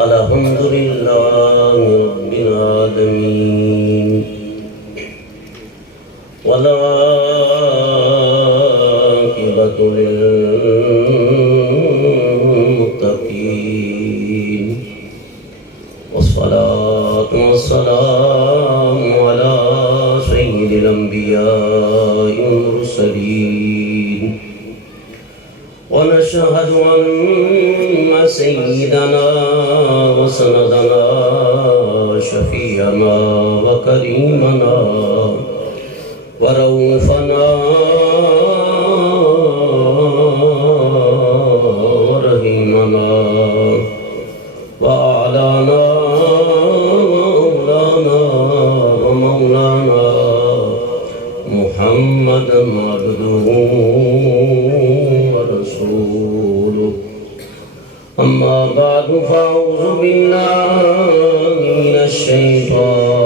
الحمد لله رب العالمين والعاقبة للمتقين والصلاة والسلام على سيد الأنبياء والمرسلين ونشهد أن سيدنا وسندنا وشفيعنا وكريمنا ورؤوفنا ورحيمنا وأعلانا ومولانا محمدا عبده ورسوله أما بعد فأعوذ بالله من الشيطان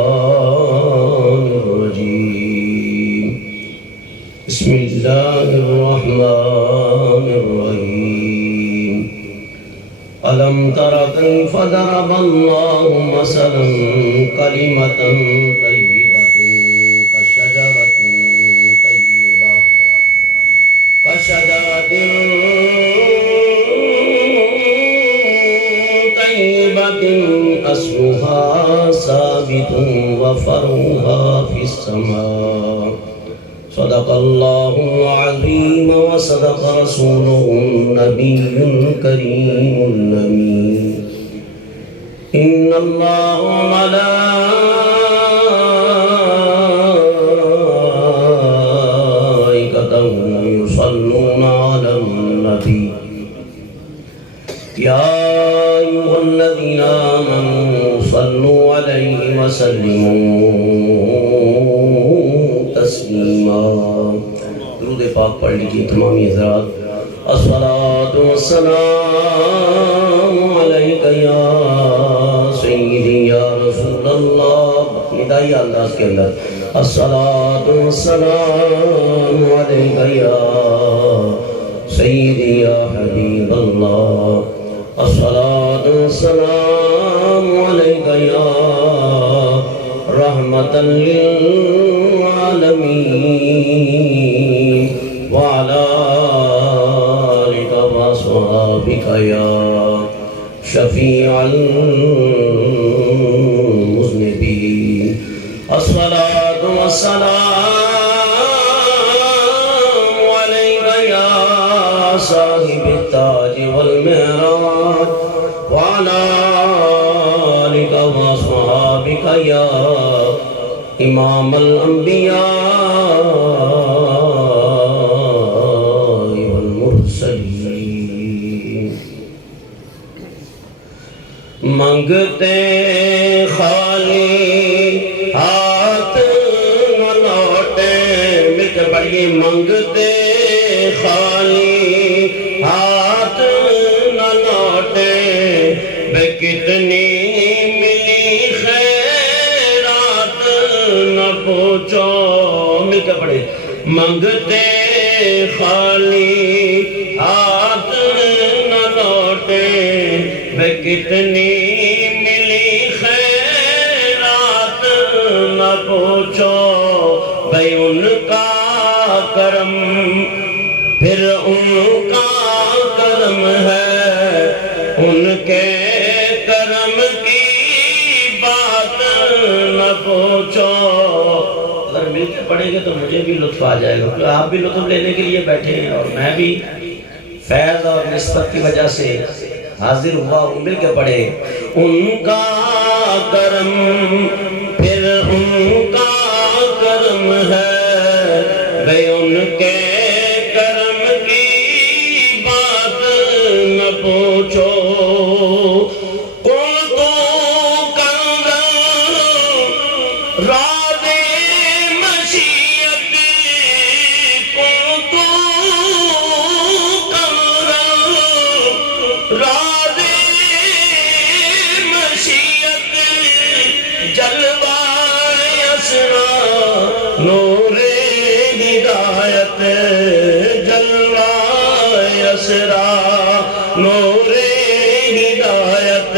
الرجيم بسم الله الرحمن الرحيم ألم تر كيف ضرب الله مثلا كلمة طيبة كشجرة طيبة أصلها ثابت وفرعها في السماء صدق الله العظيم وصدق رسوله النبي الكريم الأمين إن الله وملائكته يصلون على النبي يا أيها الذين آمنوا صلوا عليه وسلموا تسليما درود پاک پڑھ لیجئے تمامی حضرات الصلاة والسلام علیکہ یا سیدی یا رسول اللہ ندائی انداز کے اندر الصلاة والسلام علیکہ یا سیدی یا حبیب اللہ الصلاة والسلام علیکہ یا رحمتا للعالمین وعلى آلك وصحابك يا شفيع المذنبين الصلاة والسلام عليك يا صاحب التاج والمعراج وعلى آلك وصحابك يا إمام الأنبياء منگتے خالی ہاتھ نہ لوٹے مل کے پڑھیے منگتے خالی ہاتھ نہ لوٹے بے کتنی ملی خیرات نہ پوچھو مل کے پڑھے منگتے خالی ہاتھ نہ لوٹے بے کتنی ملی خیرات نہ پوچھو بھئی ان کا کرم پھر ان کا کرم ہے ان کے کرم کی بات نہ پوچھو اگر مل کے پڑھیں گے تو مجھے بھی لطف آ جائے گا کیونکہ آپ بھی لطف لینے کے لیے بیٹھے ہیں اور میں بھی فیض اور نسبت کی وجہ سے حاضر ہوا مل کے پڑھے ان کا کرم پھر ان کا کرم ہے بھئی ان کے کرم کی بات نہ پوچھو کون تو کندر راد مشیت کون تو کندر راد نور ہدایت جلوہ اسرا نور ہدایت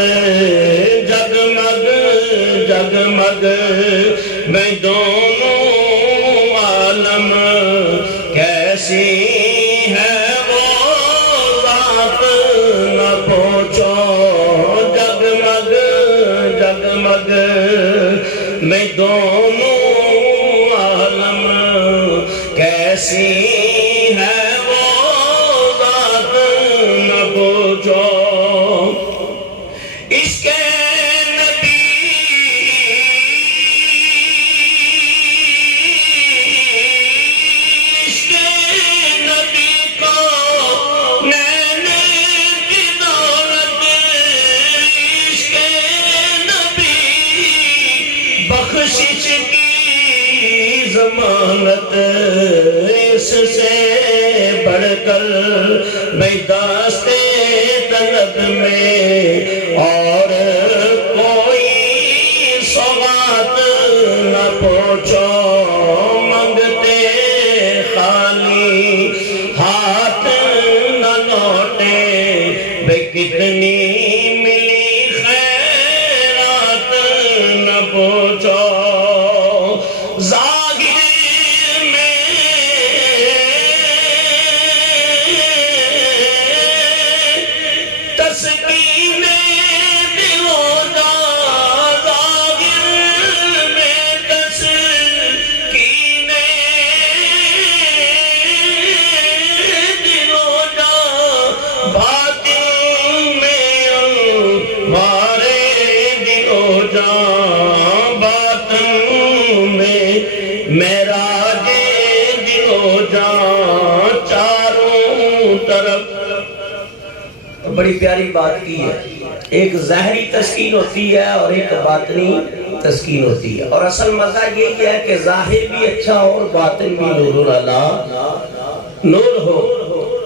جگمگ میں دونوں عالم کیسی ہے وہ ذات نہ پوچھو جگمگ جگمگ میں دونوں عالم کیسی ہے وہ ذات نہ پوچھو اس کے بخشش کی ضمانت اس سے بڑھ کر میں داستے طلب میں اور کوئی سوغات نہ پوچھو منگتے خالی ہاتھ نہ لوٹے بے کتنی ملی خیرات نہ پوچھو ظاہر میں تسکین دل و جان ظاہر میں تسکین دل و جان باطن میں انوارِ دل و جان باطن میں معراج دل و جان چاروں طرف بڑی پیاری بات کی ہے ایک ظاہری تسکین ہوتی ہے اور ایک باطنی تسکین ہوتی ہے اور اصل مزہ یہی ہے کہ ظاہر بھی اچھا ہو اور باطن بھی نور اللہ نور ہو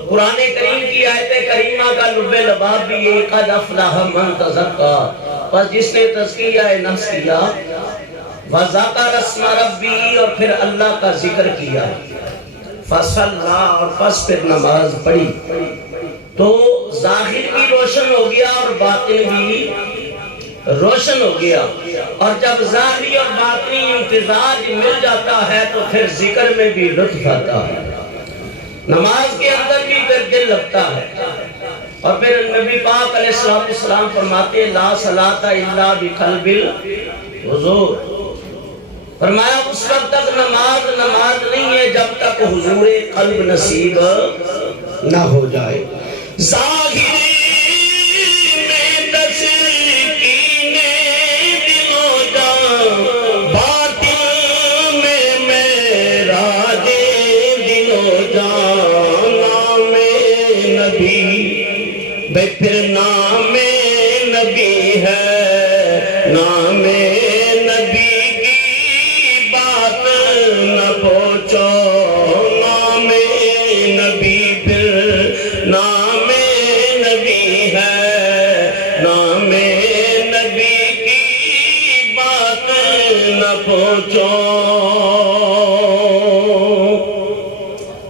قرآن کریم کی آیت کریمہ کا لب لباب بھی یہ قد افلح من تزکا پس جس نے تزکیہ نفس کیا وَذَكَرَ اسْمَ رَبِّهِ اور پھر اللہ کا ذکر کیا فَصَلَّى اور پس پھر نماز پڑھی تو ظاہر بھی روشن ہو گیا اور باطن بھی روشن ہو گیا اور جب ظاہری اور باطنی امتزاج مل جاتا ہے تو پھر ذکر میں بھی لطف آتا ہے نماز کے اندر بھی پھر دل لگتا ہے اور پھر نبی پاک علیہ السلام فرماتے لا صلاۃ الا بقلب الحضور فرمایا اس وقت تک نماز نہیں ہے جب تک حضور قلب نصیب نہ ہو جائے ظاہر میں تسکین دل و جان باطن میں معراج دل و جان نام نبی بے پھر نام نبی ہے نام نبی کی بات نہ پوچھو نام نبی پھر نام نبی ہے نام نبی کی بات نہ پوچھو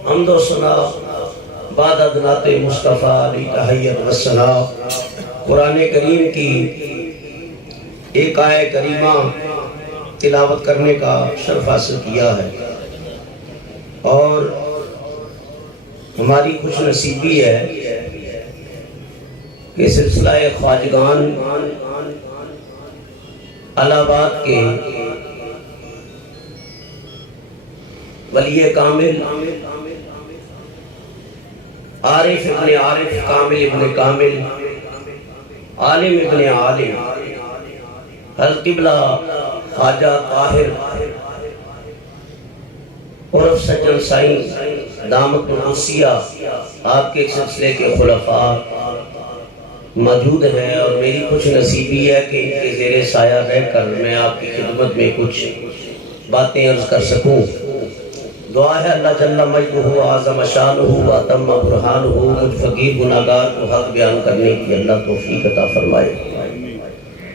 حمد و ثنا بعد ادنات مصطفیٰ علی تحیت والثنا قرآن کریم کی ایک آیہ کریمہ تلاوت کرنے کا شرف حاصل کیا ہے اور ہماری خوش نصیبی ہے کہ سلسلہ خواجگان الہ آباد کے ولی کامل عارف ابن عارف کامل ابن کامل عالم ابن عالم القبلہ خواجہ طاہر عرف سجن سائیں دامت القدسیہ آپ کے سلسلے کے خلفاء موجود ہیں اور میری کچھ نصیبی ہے کہ ان کے زیر سایہ رہ کر میں آپ کی خدمت میں کچھ باتیں عرض کر سکوں دعا ہے اللہ جل مجدہ اعظم شانہ و اتم برہانہ مجھ فقیر گناہگار کو حق بیان کرنے کی اللہ توفیق عطا فرمائے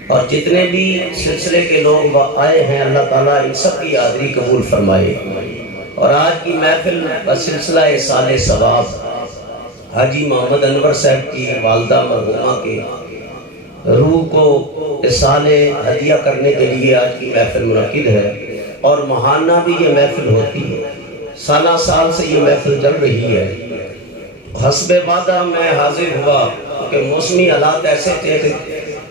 اور جتنے بھی سلسلے کے لوگ آئے ہیں اللہ تعالیٰ ان سب کی حاضری قبول فرمائے اور آج کی محفل بسلسلہ سال ثواب حاجی محمد انور صاحب کی والدہ مرحومہ کے روح کو اصال ہدیہ کرنے کے لیے آج کی محفل منعقد ہے، اور ماہانہ بھی یہ محفل ہوتی ہے، سالہ سال سے یہ محفل چل رہی ہے۔ حسب وعدہ میں حاضر ہوا کیونکہ موسمی حالات ایسے تھے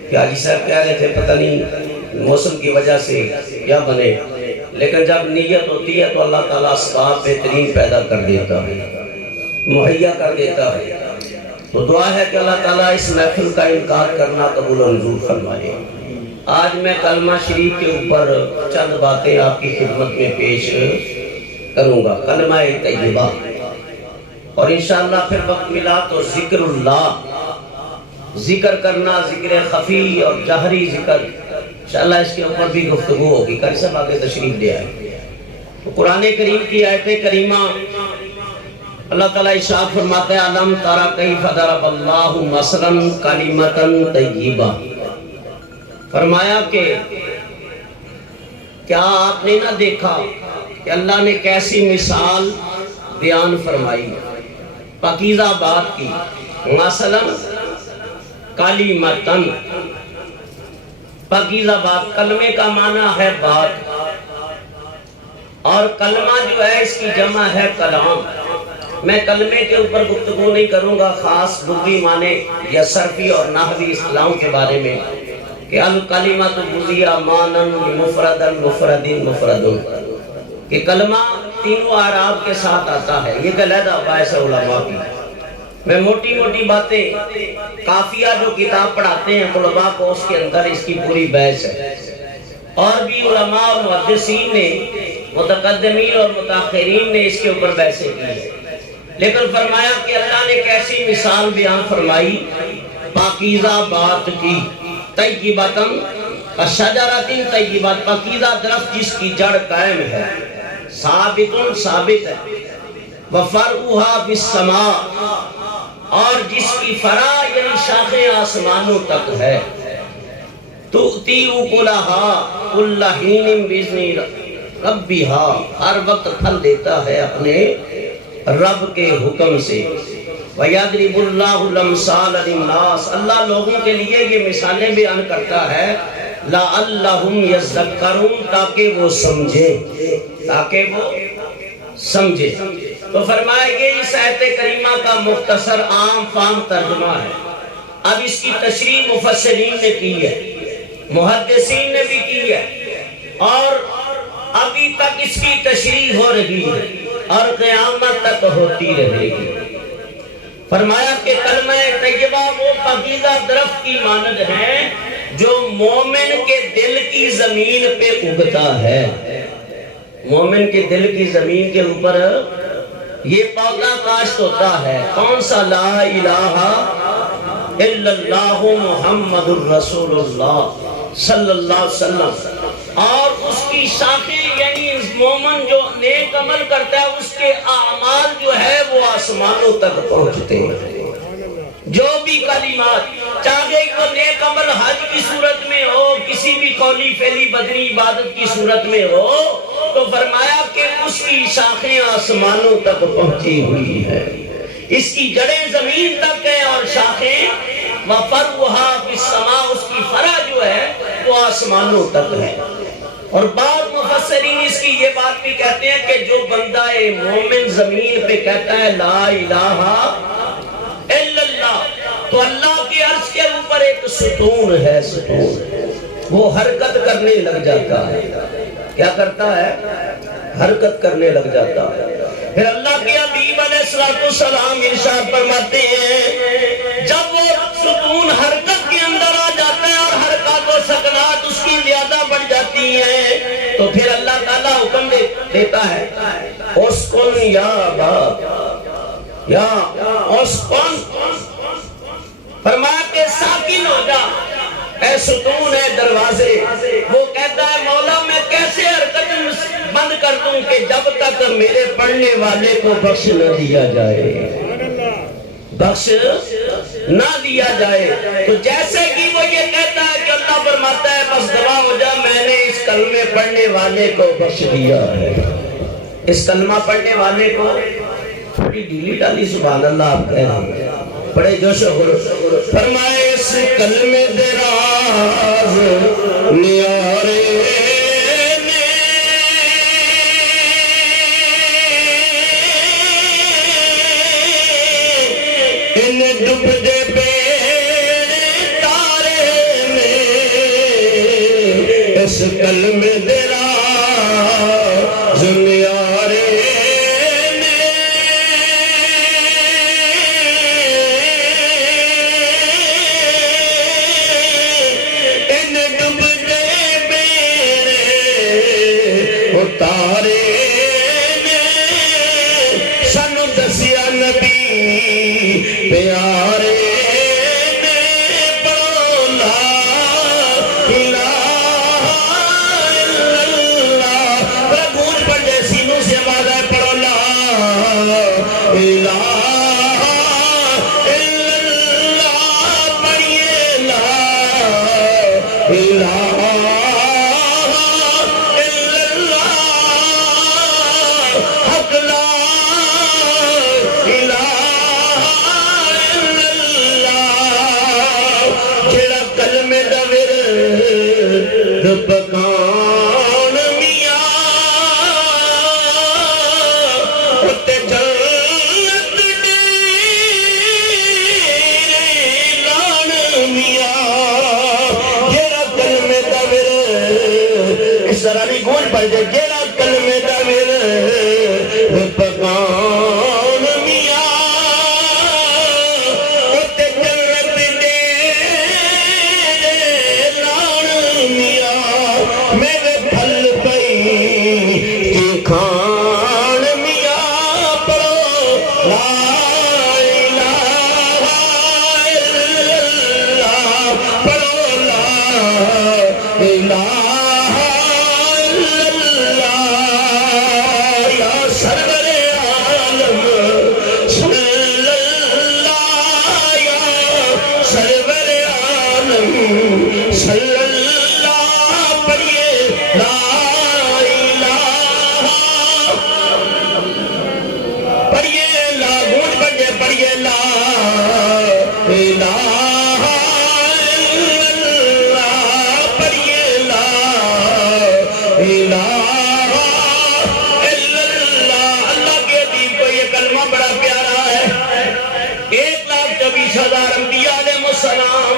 کہ حاجی صاحب کہہ رہے تھے پتہ نہیں موسم کی وجہ سے کیا بنے، لیکن جب نیت ہوتی ہے تو اللہ تعالیٰ اسباب بہترین پیدا کر دیتا ہے، مہیا کر دیتا ہے۔ تو دعا ہے کہ اللہ تعالیٰ اس محفل کا انعقاد کرنا قبول و منظور فرمائے۔ آج میں کلمہ شریف کے اوپر چند باتیں آپ کی خدمت میں پیش کروں گا، کلمہ طیبہ، اور انشاءاللہ پھر وقت ملا تو ذکر اللہ، ذکر کرنا، ذکر خفی اور جہری ذکر، انشاءاللہ اس کے اوپر بھی گفتگو ہوگی۔ قاری صاحب آگے تشریف لے آئے۔ تو قرآن کریم کی آیت کریمہ اللہ تعالیٰ ارشاد فرماتا ہے الم تری کیف ضرب اللہ مثلا کلمۃ طیبہ، فرمایا کہ کیا آپ نے نہ دیکھا کہ اللہ نے کیسی مثال بیان فرمائی پاکیزہ بات کی، مثلا کلمۃ، پاکیزہ بات، کلمے کا معنی ہے بات، اور کلمہ جو ہے اس کی جمع ہے کلام۔ میں کلمے کے اوپر گفتگو نہیں کروں گا، خاص لغوی معنی یا صرفی اور نحوی اصطلاحوں کے بارے میں، کہ الکلمۃ بُنِیَ مَعْنًا مُفْرَدًا مُفْرَدٍ مُفْرَدٌ، کہ کلمہ تینوں اعراب کے ساتھ آتا ہے۔ یہ علیحدہ باعث علماء کی، میں موٹی موٹی باتیں، قافیہ جو کتاب پڑھاتے ہیں طلباء کو، اس کے اندر اس کی پوری بحث ہے، اور بھی علماء اور محدثین نے، متقدمین اور متاخرین نے اس کے اوپر بحثیں کی ہیں، لیکن فرمایا کہ اللہ نے کیسی مثال بیان فرمائی پاکیزہ بات کی، طیبۃ کشجرۃ طیبۃ، پاکیزہ درخت جس کی جڑ قائم ہے، ثابت ثابت ہے، وفرعها فی السماء، اور جس کی فرع یعنی شاخیں آسمانوں تک ہے، تؤتی اکلھا کل حین باذن ربھا، ہر وقت پھل دیتا ہے اپنے رب کے حکم سے، وَيَضْرِبُ اللَّهُ الْأَمْثَالَ لِلنَّاسِ، اللہ لوگوں کے لیے یہ مثالیں بیان کرتا ہے، لَعَلَّهُمْ يَذَّكَّرُونَ، تاکہ وہ سمجھے، تاکہ وہ سمجھے۔ تو فرمایا یہ اس آیت کریمہ کا مختصر عام فہم ترجمہ ہے۔ اب اس کی تشریح مفسرین نے کی ہے، محدثین نے بھی کی ہے، اور ابھی تک اس کی تشریح ہو رہی ہے اور قیامت تک ہوتی رہے گی۔ فرمایا کہ کلمہ طیبہ وہ پاکیزہ درخت کی مانند ہے جو مومن کے دل کی زمین پہ اگتا ہے۔ مومن کے دل کی زمین کے اوپر یہ پودا کاشت ہوتا ہے، کون سا؟ لا الہ الا اللہ محمد الرسول اللہ صلی اللہ علیہ وسلم، اور اس کی شاخیں یعنی مومن جو نیک عمل کرتا ہے اس کے اعمال جو ہے وہ آسمانوں تک پہنچتے ہیں۔ جو بھی کلمات، چاہے وہ نیک عمل حج کی صورت میں ہو، کسی بھی قولی فعلی بدنی عبادت کی صورت میں ہو، تو فرمایا کہ اس کی شاخیں آسمانوں تک پہنچی ہوئی ہے، اس کی جڑیں زمین تک ہے، اور شاخیں وَفَرْوَهَا فِي السَّمَاءِ، اس کی فرع جو ہے وہ آسمانوں تک ہے۔ اور بعض مفسرین اس کی یہ بات بھی کہتے ہیں کہ جو بندہ مومن زمین پہ کہتا ہے لا الہ الا اللہ، تو اللہ کے عرش کے اوپر ایک ستون ہے، ستون، وہ حرکت کرنے لگ جاتا ہے۔ کیا کرتا ہے؟ حرکت کرنے لگ جاتا ہے۔ پھر اللہ کے حبیب علیہ السلام ارشاد فرماتے ہیں جب وہ ستون حرکت کے اندر آ جاتا ہے اور حرکات و سکنات اس کی زیادہ بڑھ جاتی ہیں، تو پھر اللہ تعالیٰ حکم دیتا ہے اسکن یا با، یا اسکن، فرمایا کہ ساکن ہو جا اے ستون ہے دروازے۔ وہ کہتا ہے مولا میں کیسے حرکت بند کر دوں کہ جب تک میرے پڑھنے والے کو بخش نہ دیا جائے، بخش نہ دیا جائے۔ تو جیسے کہ وہ یہ کہتا ہے کہ اللہ فرماتا ہے بس دعا ہو جا، میں نے اس کلمے پڑھنے والے کو بخش دیا ہے۔ اس کلمہ پڑھنے والے کو تھوڑی ڈھیلی ڈالی سبحان اللہ آپ کہہ رہے ہیں، بڑے جوش و خروش، فرمائے اس کلمے دے راز نیارے نے ان ڈب دے بیڑے تارے نے اس کلمے دے راز نیارے تارے نے سانو دسیا نبی پیارے نے پڑھو لا الہ الا اللہ بڑا گونج پڑ جائے سینوں سے آواز ہے پڑھو لا الہ الا اللہ پڑھیے لا الہ پکان میاں اتے جنت ڈیرے لان میاں جیڑا کلمے دا ورد اس طرح بھی گونج پڑ جائے جیڑا کلمے دا ورد پکان میاں اتے جنت ڈیرے لان میاں میرے پھل پئی کی کھان میاں پڑھو لا الہ الا اللہ پڑھو لا الہ الا اللہ یا سرور عالم صلی اللہ یا سرور عالم صلی اللہ پڑھیے لا الہ پڑھیے لا گونج بجے پڑھیے لا الہ الا اللہ پڑھیے لا الہ الا اللہ اللہ کے حبیب کو یہ کلمہ بڑا پیارا ہے 1,24,000 انبیاء علیہ السلام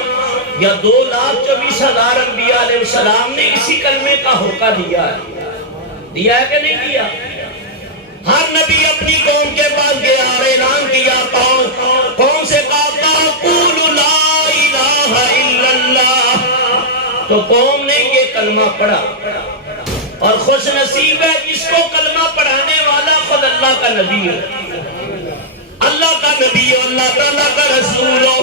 یا 2,24,000 انبیاء علیہ السلام نے اسی کلمے کا ہوکہ دیا ہے کہ نہیں دیا ہر نبی اپنی قوم کے پاس گیا اور اعلان کیا قوم سے کہا قول لا الہ الا اللہ تو قوم نے یہ کلمہ پڑھا اور خوش نصیب ہے جس کو کلمہ پڑھانے والا خود اللہ کا نبی ہے اللہ کا نبی ہو اللہ تعالیٰ کا رسول ہو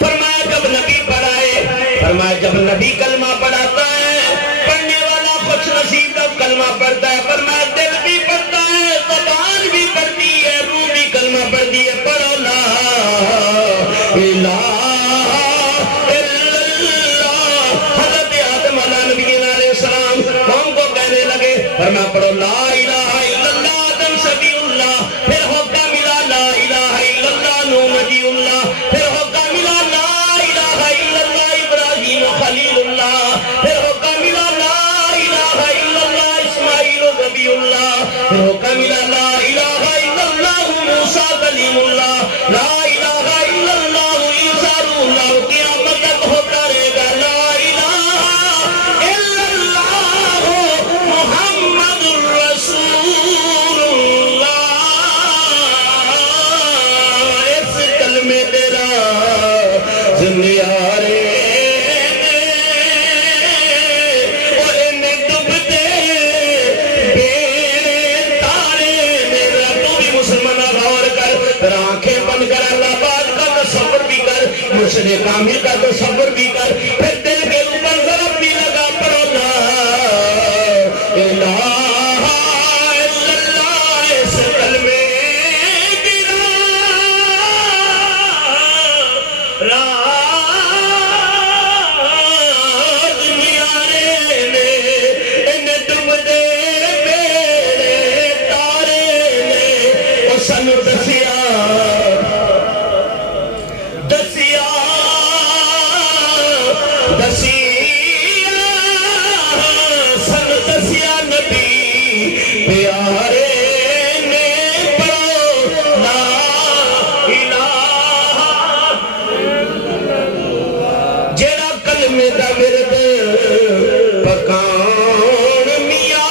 فرمایا جب نبی پڑھائے فرمایا جب نبی کلمہ پڑھاتا ہے پڑھنے والا خوش نصیب جب کلمہ پڑھتا ہے فرمایا دل بھی پڑھتا ہے زبان بھی پڑھتی ہے روح بھی کلمہ پڑھتی ہے پڑھو لا الہ الا اللہ حضرت آدم علیہ نبی علیہ السلام قوم کو کہنے لگے فرمایا پڑھو لا الہ الا اللہ آدم شفیع اللہ پھر ہوکہ ملا لا الہ الا اللہ نوح نجی اللہ پھر ہوکہ ملا لا الہ الا اللہ ابراہیم خلیل اللہ پھر ہوکہ ملا لا الہ الا اللہ اسماعیل دسیا سن دسیا نبی پیارے نے پڑھو لا الہ جیڑا کلمے دا ورد پکان میاں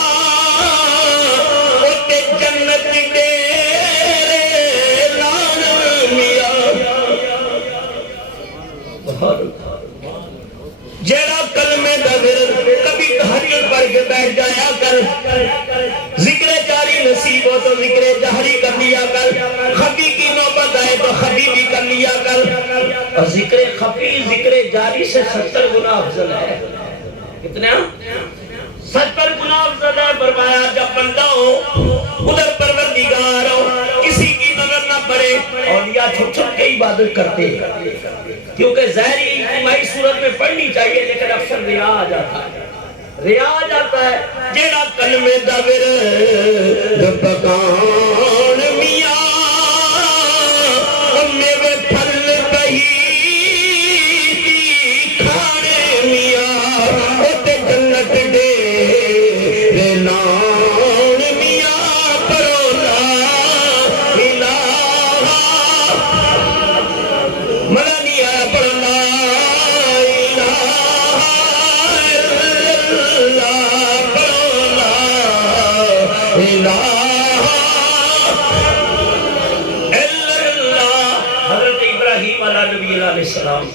اوتے جنت ڈیرے لان میاں جیڑا کلمے دا ورد کبھی تحریر پڑھ کے بیٹھ جایا کر ذکر جاری نصیب ہو تو ذکر جہری کر لیا کر خفی کی نوبت آئے تو خفی بھی کر لیا کر اور ذکر خفی ذکر جاری سے 70 گنا افضل ہے کتنے 70 گنا افضل ہے فرمایا جب بندہ ہو ادھر پروردگار ہو کسی کی نظر نہ پڑے اولیاء چھوٹ چھوٹ کے عبادت کرتے ہیں کیونکہ ظاہری اجتماعی صورت میں پڑھنی چاہیے لیکن اکثر ریا آ جاتا ہے ریا آ جاتا ہے جیڑا کلمے دا ورد پکان میاں میوے پھل دہی کھانے میاں اوتے جنت ڈیرے لان میاں پڑھو لا الہ منا نہیں آیا پڑھو لا حضرت ابراہیم علیہ السلام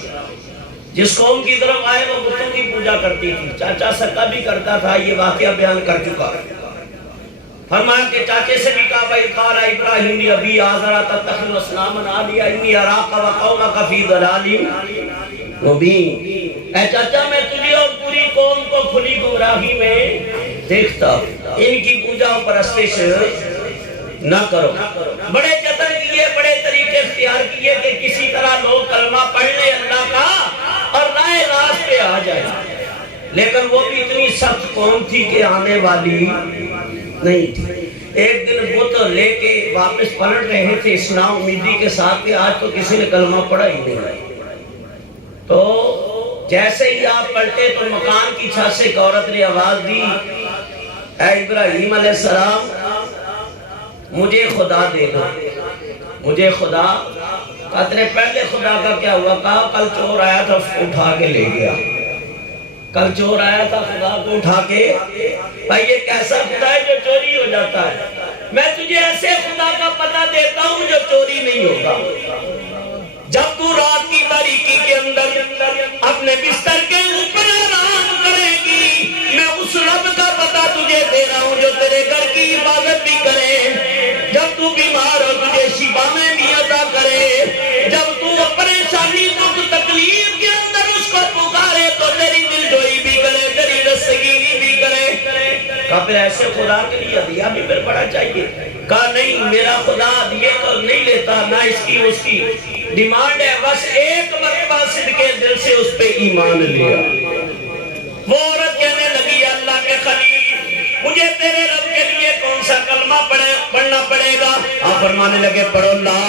جس قوم کی طرف آئے وہ بتوں کی پوجا کرتی تھی چاچا سکا بھی کرتا تھا یہ واقعہ بیان کر چکا فرمایا کہ چاچے سے بھی کہا بھائی قال ابراہیم لی ابی آزر تتخذ اصناما آلیہ انی اراک و قومک فی ضلال مبین اے چاچا میں تجھے اور پوری قوم کو کھلی گمراہی میں دیکھتا ان کی پوجا و پرستش نہ کرو بڑے جتن کیے بڑے طریقے اختیار کیے کہ کسی طرح لوگ کلمہ پڑھ لے اللہ کا اور رائے راست پہ آ جائے لیکن وہ بھی اتنی سخت قوم تھی کہ آنے والی نہیں تھی ایک دن بت لے کے واپس پلٹ رہے تھے اس نا امیدی کے ساتھ کہ آج تو کسی نے کلمہ پڑھا ہی نہیں تو جیسے ہی آپ پلٹے تو مکان کی چھت سے ایک عورت نے آواز دی اے ابراہیم علیہ السلام مجھے خدا دے دو مجھے خدا تیرے پہلے خدا کا کیا ہوا کہا کل چور آیا تھا اس کو اٹھا کے لے گیا کل چور آیا تھا خدا کو اٹھا کے بھائی یہ کیسا خدا ہے جو چوری ہو جاتا ہے میں تجھے ایسے خدا کا پتہ دیتا ہوں جو چوری نہیں ہوگا جب تو رات کی باریکی کے اندر اپنے بستر کے اوپر آرام کرے گی میں اس رب کا پتہ تجھے دے رہا ہوں جو تیرے گھر کی حفاظت بھی کرے جب تو بیمار ہو تجھے شفا میں بھی عطا کرے جب تو پریشانی دکھ تکلیف کے اندر اس کو پکارے تو تیری دلجوئی بھی کرے تیری رسگیری بھی کرے کہا پھر ایسے خدا کے لیے ہدیہ بھی پھر بڑا چاہیے کہا نہیں میرا خدا ہدیہ تو نہیں لیتا نہ اس کی ڈیمانڈ ہے بس ایک مرتبہ صدقے دل سے اس پہ ایمان لیا وہ عورت کہنے لگی اللہ کے خلیل مجھے تیرے رب کے لیے کون سا کلمہ پڑھنا پڑے گا آپ فرمانے لگے پڑھو لا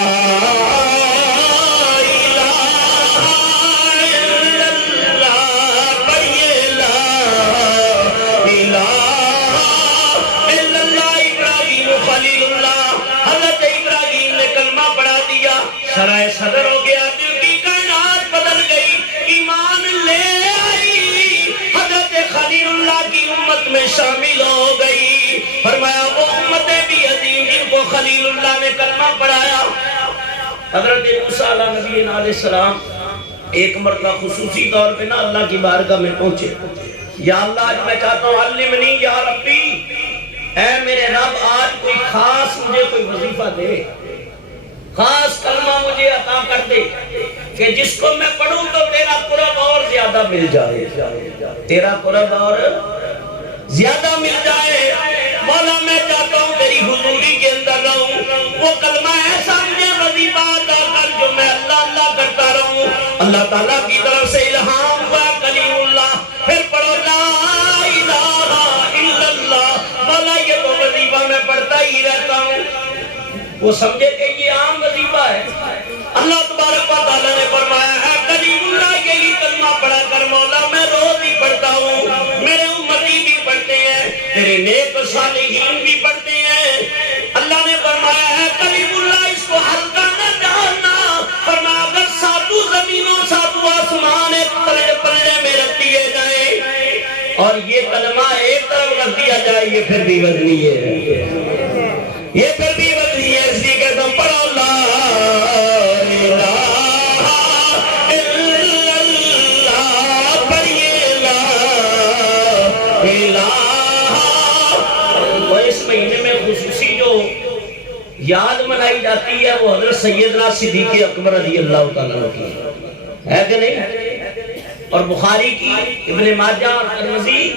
سرائے صدر ہو گیا دل کی کائنات بدل گئی ایمان لے آئی حضرت خلیل اللہ کی امت میں شامل ہو گئی فرمایا وہ امت بھی عظیم جن کو خلیل اللہ نے کلمہ پڑھایا حضرت موسیٰ علیہ السلام ایک مرتبہ خصوصی طور پہ نا اللہ کی بارگاہ میں پہنچے یا اللہ آج میں چاہتا ہوں علمنی یا ربی اے میرے رب آج کوئی خاص مجھے کوئی وظیفہ دے خاص کلمہ مجھے عطا کر دے کہ جس کو میں پڑھوں تو تیرا قرب اور زیادہ مل جائے تیرا قرب اور زیادہ مل جائے مولا میں چاہتا ہوں تیری حضوری کے اندر رہوں وہ کلمہ ایسا مجھے وظیفہ عطا کر جو میں اللہ اللہ کرتا رہوں اللہ تعالیٰ کی طرف سے الہام ہوا کلیم اللہ پھر پڑھو لا الہ الا اللہ مولا یہ تو وظیفہ میں پڑھتا ہی رہتا ہوں وہ سمجھے کہ یہ عام وظیفہ ہے اللہ تبارک و تعالیٰ نے فرمایا ہے کلیم اللہ یہی کلمہ پڑھا کر مولا نیک صالحین بھی پڑھتے ہیں۔ اللہ نے فرمایا ہے کلیم اللہ اس کو ہلکا نہ ڈالنا، فرمایا اگر ساتوں زمینوں ساتوں آسمان ایک پلڑے میں رکھ دیے جائیں اور یہ کلمہ ایک طرف رکھ دیا جائے یہ پھر بھی وزنی ہے، یہ پھر بھی وزنی ہے۔ اس لیے کہتا ہوں پڑھو لا الہ الا اللہ، پڑھیے لا الہ۔ اور اس مہینے میں خصوصی جو یاد منائی جاتی ہے وہ حضرت سیدنا صدیق اکبر رضی اللہ تعالیٰ کی ہے کہ نہیں؟ اور بخاری کی، ابن ماجہ اور ترمذی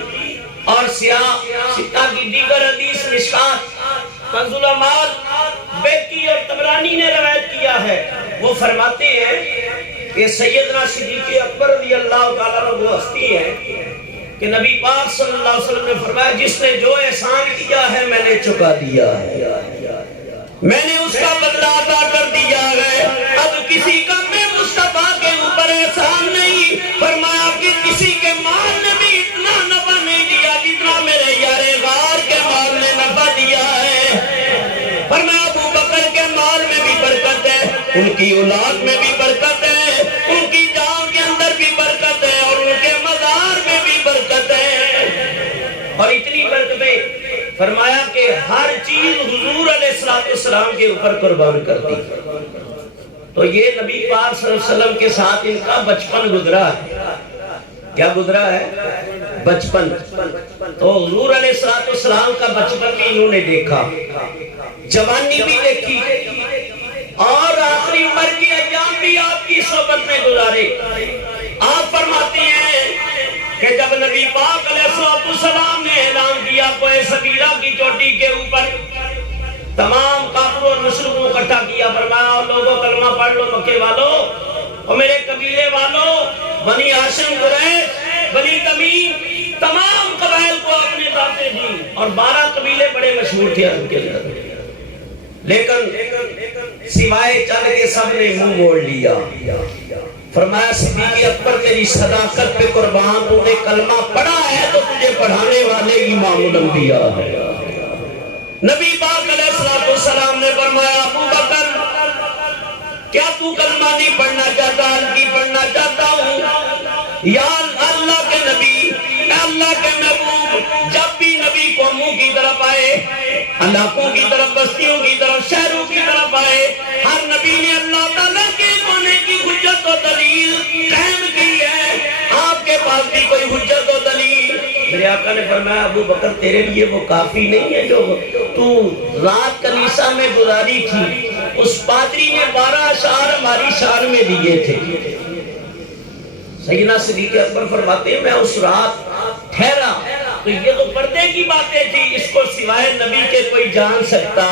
اور ستہ کی دیگر حدیث، مشکات، کنز الاعمال، بیہقی اور طبرانی نے روایت کیا ہے۔ وہ فرماتے ہیں کہ سیدنا صدیق اکبر رضی اللہ تعالیٰ وہ ہستی ہے کہ نبی پاک صلی اللہ علیہ وسلم نے فرمایا جس نے جو احسان کیا ہے میں نے چکا دیا ہے، میں نے اس کا بدلہ ادا کر دیا ہے، اب کسی کا میں مصطفیٰ کے اوپر احسان نہیں۔ فرمایا کہ کسی کے مال نے بھی اتنا نفع نہیں دیا جتنا میرے یار غار کے مال نے نفع دیا ہے۔ فرمایا ابو بکر کے مال میں بھی برکت ہے، ان کی اولاد میں بھی برکت ہے، ان کی جان کے اندر بھی برکت ہے اور ان کے مزار میں بھی برکت ہے، اور اتنی برکتیں فرمایا کہ ہر چیز حضور علیہ السلام کے اوپر قربان کر دی۔ تو یہ نبی پاک صلی اللہ علیہ وسلم کے ساتھ ان کا بچپن گزرا ہے۔ کیا گزرا ہے؟ بچپن۔ تو حضور علیہ السلام کا بچپن بھی انہوں نے دیکھا، جوانی بھی دیکھی اور آخری عمر کی ایام بھی آپ کی صحبت میں گزارے۔ آپ فرماتے ہیں کہ جب نبی پاک علیہ السلام نے اعلان کیا کوہ سبیرہ کی چوٹی کے اوپر تمام کافروں اور مشرکوں کو اکٹھا کیا، فرمایا لوگوں کلمہ پڑھ لو، مکے والوں اور میرے قبیلے والوں، بنی ہاشم، قریش، بنی تمیم، تمام قبائل کو اپنے دعوتیں دی اور 12 قبیلے بڑے مشہور تھے ان کے اندر، لیکن سوائے چند کے سب نے منہ موڑ لیا۔ فرمایا صدیق اکبر تیری صداقت پہ قربان، تو نے کلمہ پڑھا ہے تو تجھے پڑھانے والے امام الانبیاء ہے۔ نبی پاک علیہ السلام نے فرمایا ابو بکر کیا تو کلمہ نہیں پڑھنا چاہتا؟ ہلکی پڑھنا چاہتا ہوں۔ یا اللہ کے نبی، اللہ کے محبوب، جب بھی نبی قوموں کی طرف آئے، علاقوں کی طرف، بستیوں کی طرف، شہروں کی طرف آئے، ہر نبی نے اللہ تعالیٰ کے ہونے کی حجت و دلیل قائم کی ہے۔ آپ کے پاس بھی کوئی حجت و دلیل؟ میرے آقا نے فرمایا ابو بکر تیرے لیے وہ کافی نہیں ہے جو تو رات کنیسہ میں گزاری تھی، اس پادری نے 12 اشعار ہماری شان میں دیے تھے۔ سیدنا صدیق اکبر فرماتے ہیں میں اس رات ٹھہرا تو یہ تو پردے کی باتیں تھی، اس کو سوائے نبی کے کوئی جان سکتا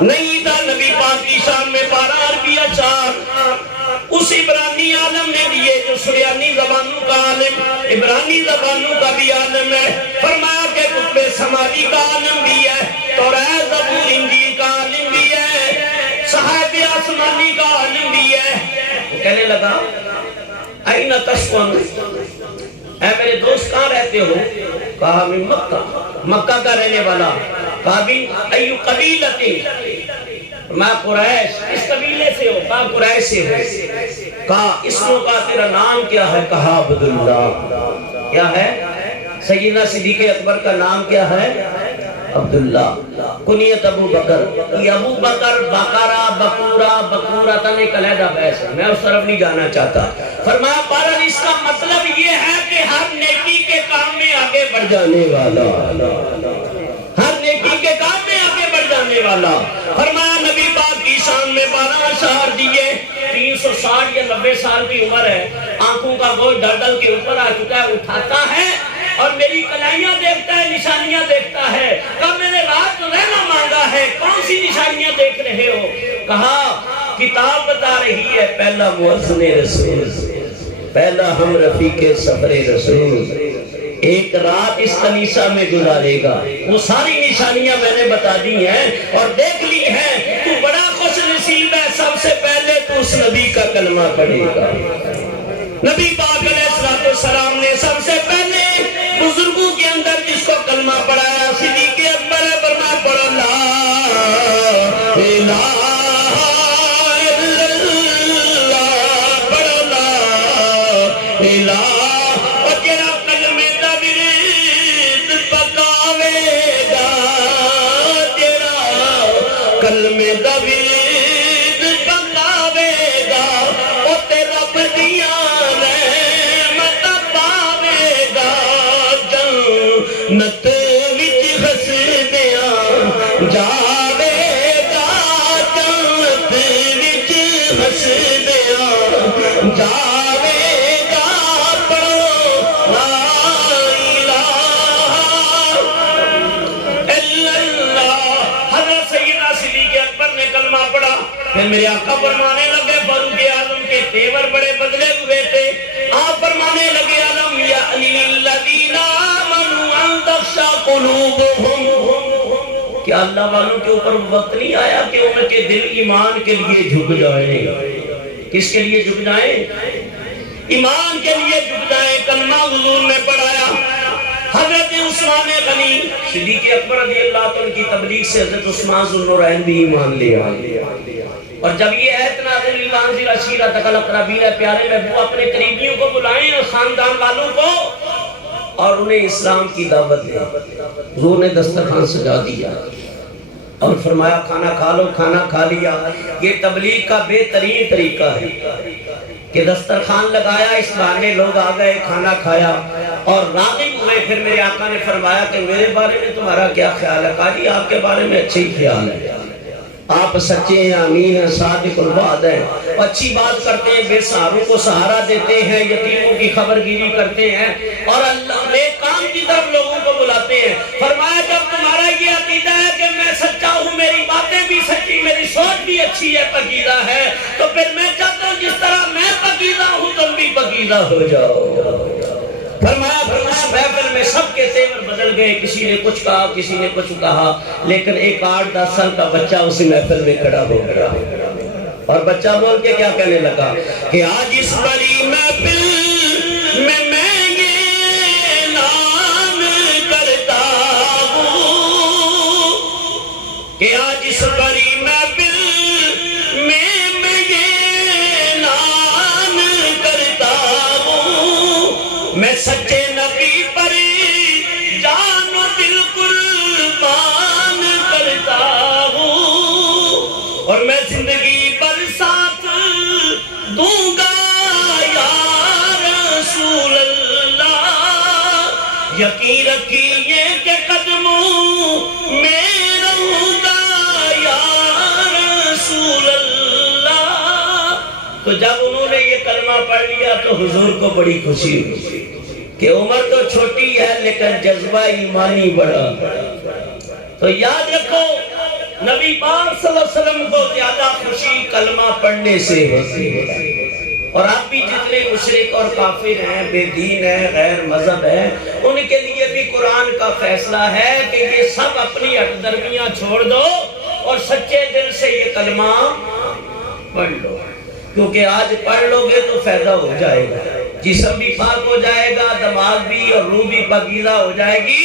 نہیں تھا۔ نبی پاک کی شان میں 12 عربی اشعار اس عبرانی عالم نے دیے جو سریانی زبانوں کا عالم، عبرانی زبانوں کا بھی عالم ہے۔ فرمایا کہ کتب سماوی کا عالم بھی ہے، توریت، زبور، انجیل کا عالم بھی ہے، صحائف آسمانی کا عالم بھی ہے۔ وہ کہنے لگا این تسکن، اے میرے دوست کہاں رہتے ہو؟ کہا میں مکہ، مکہ کا رہنے والا۔ کہا بھی ایو قبیلتی، میں قریش، اس قبیلے سے ہو؟ کہا قریش سے ہو۔ کہا اسموں کا تیرا نام کیا ہے؟ کہا عبداللہ۔ کیا ہے؟ سیدنا صدیق اکبر کا نام کیا ہے؟ عبداللہ۔ کنیت ابو بکر، یہ ابو بکر، بکرہ، بکورہ، بکورہ تن ایک علیحدہ بحث ہے، میں اس طرف نہیں جانا چاہتا۔ فرمایا بہرحال اس کا مطلب یہ ہے کہ ہر نیکی کے کام میں آگے بڑھ جانے والا، ہر نیکی کے کام میں آگے بڑھ جانے والا۔ فرمایا نبی پاک کی شان میں 12 اشعار دیے۔ 360 یا 90 سال کی عمر ہے، آنکھوں کا گوشت ڈل ڈل کے اوپر آ چکا ہے، اٹھاتا ہے اور میری کلائیاں دیکھتا ہے، نشانیاں دیکھتا ہے۔ کہا میں نے رات کو رہنا مانگا ہے، کون سی نشانیاں دیکھ رہے ہو؟ کہا کتاب بتا رہی ہے پہلا مؤذن رسول، پہلا ہم رفیق سفر رسول، ایک رات اس کنیسہ میں گزارے گا۔ وہ ساری نشانیاں میں نے بتا دی ہیں اور دیکھ لی ہیں، تو بڑا خوش نصیب ہے، سب سے پہلے تو اس نبی کا کلمہ پڑھے گا۔ نبی پاک علیہ السلام نے سب سے پہلے بزرگوں کے اندر جس کو کلمہ پڑھایا، نت وچ ہس دیا جاوے گا جنت وچ ہس دیا جاوے گا پڑھو لا الہ الا اللہ۔ حضرت سیدنا صدیق اکبر نے کلمہ پڑھا، پھر میرے آقا فرمانے لگے فاروق اعظم کے تیور بڑے بدلے ہوئے تھے، آپ فرمانے لگے الم یأنی للذین آمنوا ان تخشع قلوبہم، کیا اللہ والوں کے اوپر وقت نہیں آیا کہ ان کے دل ایمان کے لیے جھک جائیں؟ کس کے لیے جھک جائیں؟ ایمان کے لیے جھک جائیں۔ کلمہ حضور نے پڑھایا۔ حضرت عثمان غنی صدیق اکبر رضی اللہ عنہ کی تبلیغ سے حضرت عثمان ذو النورین بھی ایمان لے آئے، اور جب یہ ایت نازل ہوئی وانذر عشیرتک الاقربین، پیارے محبوب اپنے قریبیوں کو بلائیں اور خاندان والوں کو، اور انہیں اسلام کی دعوت دیں۔ حضور نے دسترخوان سجا دیا اور فرمایا کھانا کھا لو، کھانا کھا لیا۔ یہ تبلیغ کا بہترین طریقہ ہے کہ دسترخوان لگایا، اس بہانے لوگ آ گئے، کھانا کھایا اور راغب ہوئے۔ پھر میرے آقا نے فرمایا کہ میرے بارے میں تمہارا کیا خیال ہے؟ کہا جی آپ کے بارے میں اچھے ہی خیال ہے، آپ سچے ہیں، امین ہیں، صادق الوعد ہیں، اچھی بات کرتے ہیں، بے سہاروں کو سہارا دیتے ہیں، یتیموں کی خبر گیری کرتے ہیں اور اللہ نیک کام کی طرف لوگوں کو بلاتے ہیں۔ فرمایا جب تمہارا یہ عقیدہ ہے کہ میں سچا ہوں، میری باتیں بھی سچی، میری سوچ بھی اچھی ہے، پاکیزہ ہے، تو پھر میں چاہتا ہوں جس طرح میں پاکیزہ ہوں تم بھی پاکیزہ ہو جاؤ۔ فرمایا پھر اس محفل میں سب کے تیور بدل گئے، کسی نے کچھ کہا، کسی نے کچھ کہا، لیکن ایک 8-10 سال کا بچہ اسی محفل میں کھڑا ہو گیا اور بچہ بول کے کیا کہنے لگا کہ آج اس بڑی محفل میں یہ اعلان کرتا ہوں کہ آج اس بڑی محفل میں یہ اعلان کرتا ہوں، میں سچے نبی پر جان و دل قربان کرتا ہوں، اور میں زندگی پر ساتھ دوں گا یا رسول اللہ، یقین رکھیے کہ قدموں میں رہوں گا یا رسول اللہ۔ تو جب انہوں نے یہ کلمہ پڑھ لیا تو حضور کو بڑی خوشی ہوئی کہ عمر تو چھوٹی ہے لیکن جذبہ ایمانی بڑا۔ تو یاد رکھو نبی پاک صلی اللہ علیہ وسلم کو زیادہ خوشی کلمہ پڑھنے سے ہوتی ہے، اور اب بھی جتنے مشرک اور کافر ہیں، بے دین ہیں، غیر مذہب ہیں، ان کے لیے بھی قرآن کا فیصلہ ہے کہ یہ سب اپنی ہٹ درمیاں چھوڑ دو اور سچے دل سے یہ کلمہ پڑھ لو، کیونکہ آج پڑھ لو گے تو فائدہ ہو جائے گا، جسم بھی پاک ہو جائے گا، دماغ بھی اور روح بھی پاکیزہ ہو جائے گی،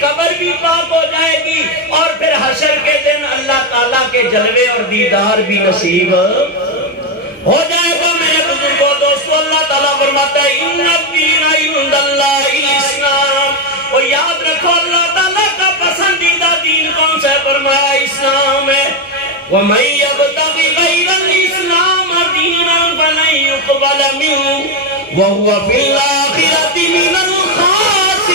قبر بھی پاک ہو جائے گی، اور پھر حشر کے دن اللہ تعالیٰ کے جلوے اور دیدار بھی نصیب ہو جائے گا۔ میرے بزرگوں دوستو، اللہ تعالیٰ فرماتا ہے ان الدین عند اللہ الاسلام، اور یاد رکھو اللہ تعالیٰ کا پسندیدہ دین کون سا ہے؟ فرمایا اسلام ہے۔ وَمَن يَبْتَغِ غَيْرَ الْإِسْلَامَ دِينًا فَلَن يُقْبَلَ مِنْهُ وَهُوَ فِي الْآخِرَةِ مِنَ الْخَاسِرِينَ۔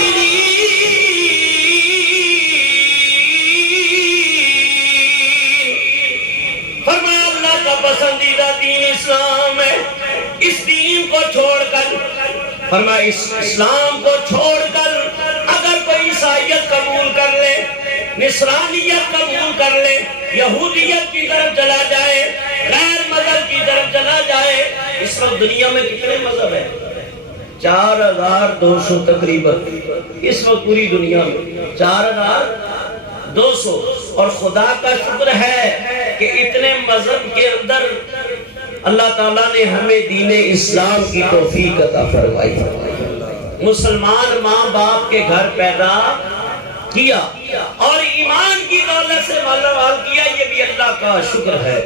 فرمایا اللہ کا پسندیدہ دین اسلام ہے، اس دین کو چھوڑ کر، فرمایا اس اسلام کو چھوڑ کر اگر کوئی عیسائیت قبول کر لے، نصرانیت قبول کر لے، یہودیت کی طرف چلا جائے، غیر مذہب کی طرف چلا جائے۔ اس وقت دنیا میں کتنے مذہب ہیں؟ 4200 تقریباً اس وقت پوری دنیا میں 4200، اور خدا کا شکر ہے کہ اتنے مذہب کے اندر اللہ تعالیٰ نے ہمیں دین اسلام کی توفیق عطا فرمائی، مسلمان ماں باپ کے گھر پیدا کیا اور ایمان کی دولت سے مالامال کیا، یہ بھی اللہ کا شکر ہے۔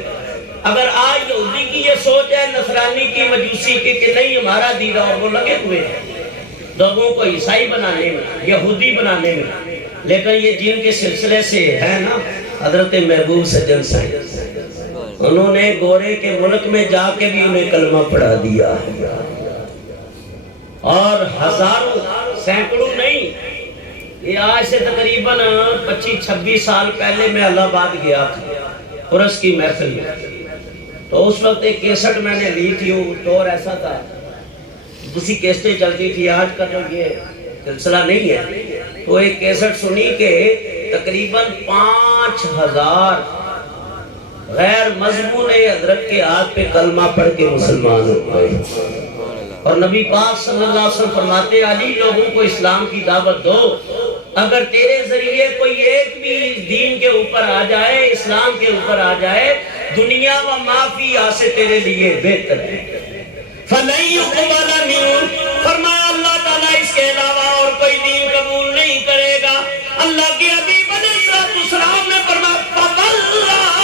اگر آج یہودی کی یہ سوچ ہے، نصرانی کی، مجوسی کی، کہ نہیں ہمارا دین، اور وہ لگے ہوئے ہیں لوگوں کو عیسائی بنانے میں، یہودی بنانے میں، لیکن یہ جن کے سلسلے سے ہے نا حضرت محبوب سجن صاحب، انہوں نے گورے کے ملک میں جا کے بھی انہیں کلمہ پڑھا دیا، اور ہزاروں، سینکڑوں نہیں، یہ آج سے تقریباً 25-26 سال پہلے میں الہ آباد گیا تھا عرس کی محفل میں، تو اس وقت ایک کیسٹ میں نے لی تھی، وہ دور ایسا تھا اسی کیسٹیں چلتی تھی، آج کا تو یہ سلسلہ نہیں ہے۔ تو ایک کیسٹ سنی کہ تقریباً 5000 غیر مضمون حضرت کے ہاتھ پہ کلمہ پڑھ کے مسلمان ہو گئے، اور نبی پاک صلی اللہ علیہ وسلم فرماتے علی لوگوں کو اسلام کی دعوت دو، اگر تیرے ذریعے کوئی ایک بھی دین کے اوپر آ جائے، اسلام کے اوپر آ جائے، دنیا و معافی سے تیرے لیے بہتر ہے۔ فَلَن يُقْبَلَ مِنْهُ، فرمایا اللہ تعالیٰ اس کے علاوہ اور کوئی دین قبول نہیں کرے گا۔ اللہ کے حبیب علیہ السلام نے فرمایا فَوَاللَّهِ،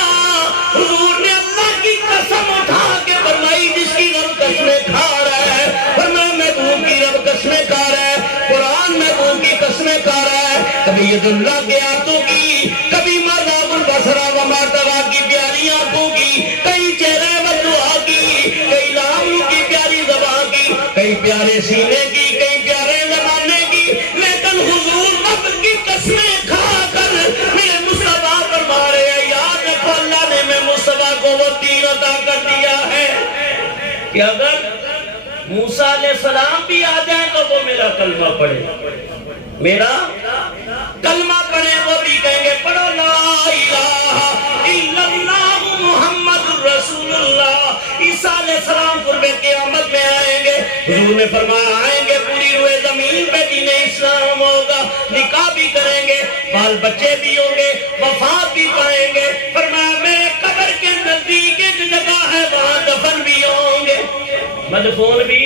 حضور نے اللہ کی قسم اٹھا کے فرمائی جس کی رب قسمیں کھا رہا ہے، فرمایا محبوب کی رب قسمیں کھا رہا ہے، قرآن محبوب کی قسمیں کھا رہا ہے، کبھی ید اللہ کے ہاتھوں کی، کبھی مذہب البصرہ و مرتبہ کی پیاری آنکھوں کی، کئی چہرے بدعا کی، کئی لاموں کی پیاری زبان کی، کئی پیارے سینے کی، کئی پیارے زمانے کی، لیکن حضور رب کی قسمیں کھا کر میرے مصطفیٰ فرما رہے ہیں یاد رکھو اللہ نے میں مصطفیٰ کو وہ دین عطا کر دیا ہے کہ اگر موسیٰ علیہ السلام بھی آ جائیں تو وہ میرا کلمہ پڑھے، میرا کلمہ پڑھے، وہ بھی کہیں گے پڑھو لا الہ الا اللہ محمد رسول اللہ۔ عیسیٰ علیہ السلام قرب قیامت میں آئیں گے، حضور نے فرمایا آئیں گے پوری روئے زمین پہ دین اسلام ہوگا، نکاح بھی کریں گے، بال بچے بھی ہوں گے، وفات بھی پائیں گے، فرمایا میرے قبر کے نزدیک ایک جگہ ہے وہاں دفن بھی ہوں گے، مدفون بھی۔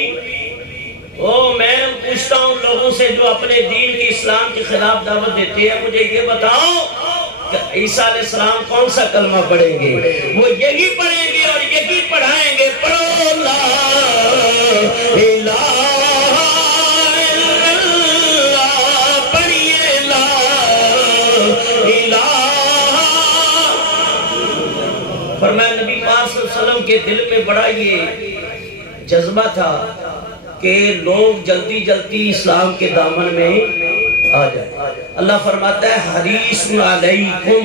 میں پوچھتا ہوں لوگوں سے جو اپنے دین کی اسلام کے خلاف دعوت دیتے ہیں، مجھے یہ بتاؤ کہ عیسیٰ علیہ السلام کون سا کلمہ پڑھیں گے؟ وہ یہی پڑھیں گے اور یہی پڑھائیں گے، پڑھو لا الہ الا اللہ، پڑھیے لا الہ۔ فرمایا نبی پاک صلی اللہ علیہ وسلم کے دل میں بڑا یہ جذبہ تھا کہ لوگ جلدی جلدی اسلام کے دامن میں آ جائیں۔ اللہ فرماتا ہے حریص علیکم،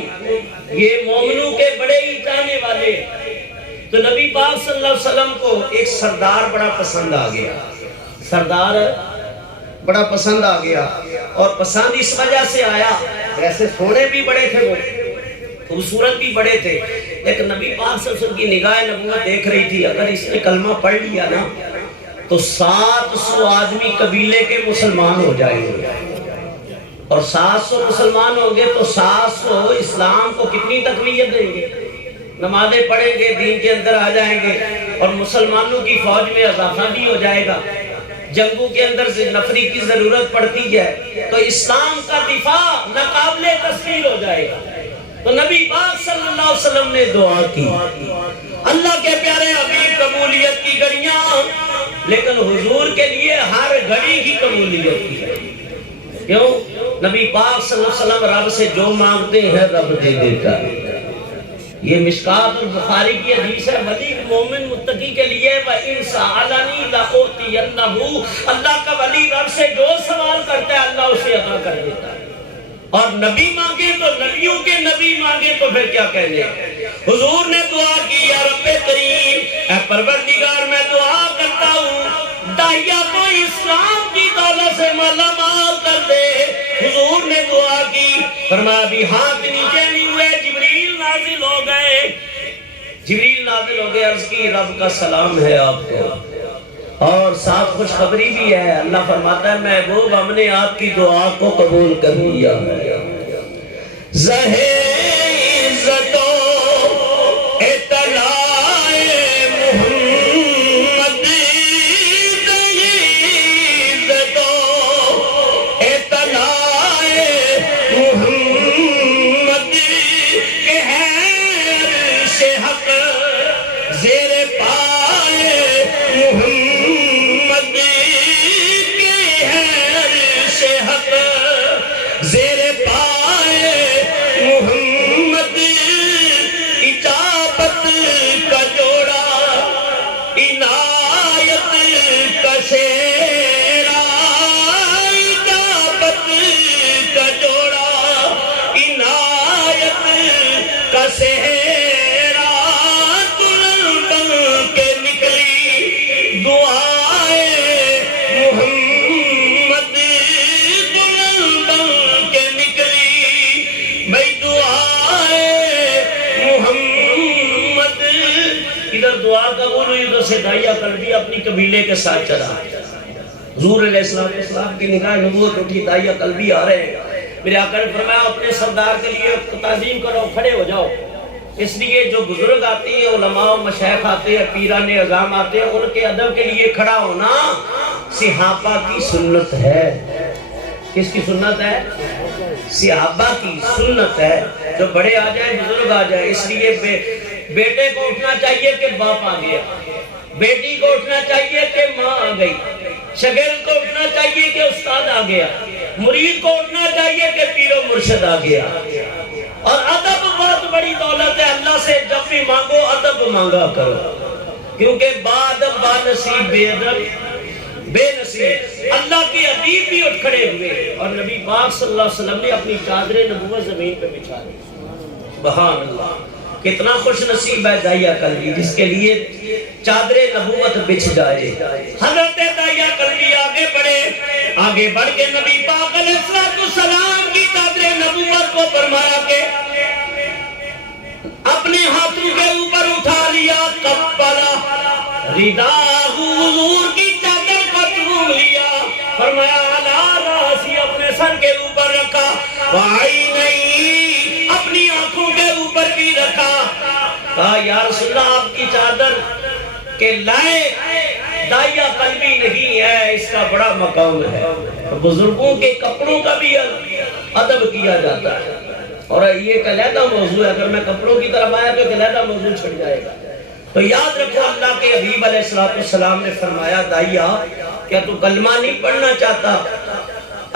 یہ مومنوں کے بڑے ہی چاہنے والے۔ تو نبی پاک صلی اللہ علیہ وسلم کو ایک سردار بڑا پسند آ گیا، سردار بڑا پسند آ گیا، اور پسند اس وجہ سے آیا ویسے سونے بھی بڑے تھے، وہ خوبصورت بھی بڑے تھے، لیکن نبی پاک صلی اللہ علیہ وسلم کی نگاہ نبوت دیکھ رہی تھی اگر اس نے کلمہ پڑھ لیا نا تو 700 آدمی قبیلے کے مسلمان ہو جائیں گے، اور 700 مسلمان ہوں گے تو 700 اسلام کو کتنی تقویت دیں گے، نمازیں پڑھیں گے، دین کے اندر آ جائیں گے، اور مسلمانوں کی فوج میں اضافہ بھی ہو جائے گا۔ جنگوں کے اندر نفری کی ضرورت پڑتی ہے تو اسلام کا دفاع ناقابل تسخیر ہو جائے گا۔ تو نبی پاک صلی اللہ علیہ وسلم نے دعا کی، اللہ کے پیارے حبیب قبولیت کی گھڑیاں، لیکن حضور کے لیے ہر گھڑی کی قبولیت کی ہے۔ کیوں؟ نبی پاک صلی اللہ علیہ وسلم رب سے جو مانگتے ہیں رب دے دیتا ہے۔ یہ مشکات البخاری کی حدیث ہے، ولی مومن متقی کے لیے وَإِن سَأَلَنِي لَأُعْطِيَنَّهُ، اللہ کا ولی رب سے جو سوال کرتا ہے اللہ اسے عطا کر دیتا ہے، اور نبی مانگے تو نبیوں کے نبی مانگے تو پھر کیا کہنے۔ حضور نے دعا کی یا رب کریم، اے پروردگار میں دعا کرتا ہوں داعیہ کو اسلام کی دولت سے مالا مال کر دے۔ حضور نے دعا کی، فرمایا ابھی ہاتھ نیچے نہیں ہوئے جبریل نازل ہو گئے، جبریل نازل ہو گئے، عرض کی رب کا سلام ہے آپ کو، اور ساتھ خوشخبری بھی ہے، اللہ فرماتا ہے محبوب ہم نے آپ کی دعا کو قبول کر لیا ہے۔ زیر پائے محمد دعا قبول ہوئی ادھر سے داعیہ قلبی اپنی قبیلے کے ساتھ چلا. حضور علیہ السلام کی نگاہ نبوت اٹھی، داعیہ قلبی آ رہے ہیں. میرے آقا نے فرمایا اپنے سردار کے لیے تعظیم کرو، کھڑے ہو جاؤ. اس لیے جو بزرگ آتے ہیں، علماء و مشائخ آتے ہیں، پیران اعظام آتے ہیں، ان کے ادب کے لیے کھڑا ہونا صحابہ کی سنت ہے. کس کی سنت ہے؟ صحابہ کی سنت ہے. جو بڑے آ جائیں، بزرگ آ جائیں. اس لیے بیٹے کو اٹھنا چاہیے کہ باپ آ گیا، بیٹی کو اٹھنا چاہیے کہ ماں آ گئی، شاگرد کو اٹھنا چاہیے کہ استاد آ گیا، مرید کو اٹھنا چاہیے کہ پیر و مرشد آ گیا. اور ادب بہت بڑی دولت ہے. اللہ سے جب بھی مانگو ادب مانگا کرو، کیونکہ با ادب با نصیب، بے ادب بے نصیب. اللہ کے حبیب بھی اٹھ کھڑے ہوئے اور نبی پاک صلی اللہ علیہ وسلم نے اپنی چادر نبوت زمین پہ بچھا دی. سبحان اللہ. کتنا خوش نصیب ہے داعیہ قلبی جس کے لیے چادر نبوت بچھ جائے. حضرت داعیہ قلبی آگے بڑھے، آگے بڑھ کے نبی پاک علیہ السلام کی چادر نبوت کو فرمایا کہ اپنے ہاتھوں کے اوپر اٹھا لیا، کپلا رداہ، حضور کی چادر کو چوم لیا. فرمایا علی راسی، اپنے سر کے اوپر رکھا، وعینی، اپنی آنکھوں کے اوپر بھی رکھا. کہا یا رسول اللہ آپ کی چادر کے لائق داعیہ قلبی نہیں ہے، اس کا بڑا مقام ہے. بزرگوں کے کپڑوں کا بھی ادب کیا جاتا ہے. اور یہ ایک علیحدہ موضوع ہے، اگر میں کپڑوں کی طرف آیا تو ایک علیحدہ موضوع چھٹ جائے گا. تو یاد رکھو اللہ کے حبیب علیہ السلام نے فرمایا داعیہ کیا تو کلمہ نہیں پڑھنا چاہتا؟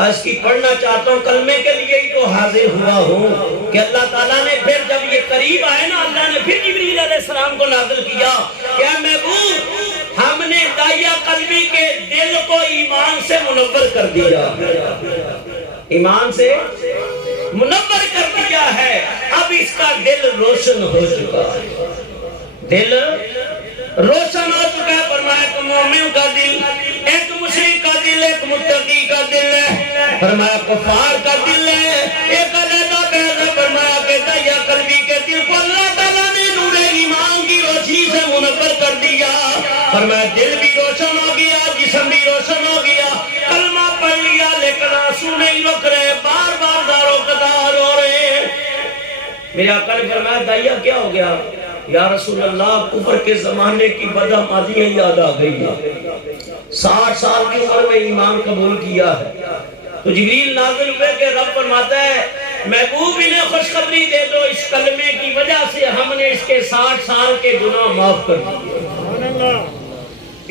اس کی پڑھنا چاہتا ہوں، کلمے کے لیے ہی تو حاضر ہوا ہوں. کہ اللہ تعالیٰ نے پھر جب یہ قریب آئے نا، اللہ نے پھر جبریل علیہ السلام کو نازل کیا کہ اے محبوب، ہم نے داعیہ قلبی کے دل کو ایمان سے منور کر دیا، ایمان سے منور کر دیا ہے. اب اس کا دل روشن ہو چکا ہے، دل روشن ہو چکا ہے. فرمایا کہ مومن کا دل ایک مشرک کا دل، ایک متقی کا دل ہے. فرمایا کفار کا دل ہے، ایک علیحدہ بحث ہے. فرمایا کہ داعیہ قلبی کے دل کو اللہ تعالیٰ نے نور ایمان کی روشنی سے منور کر دیا. فرمایا دل بھی روشن ہو گیا، جسم بھی روشن ہو گیا. کلمہ پڑھ لیا لیکن آنسو نہیں رک رہے، بار بار دارو قدار ہو رہے. میرے آقا نے فرمایا داعیہ کیا ہو گیا؟ یا رسول اللہ کفر کے زمانے کی بدعمالیاں یاد آ گئی ہیں، 60 سال کی عمر میں ایمان قبول کیا ہے. تو جبریل نازل ہوئے کہ رب فرماتا ہے محبوب انہیں خوشخبری دے دو، اس کلمے کی وجہ سے ہم نے اس کے 60 سال کے گناہ معاف کر دیے.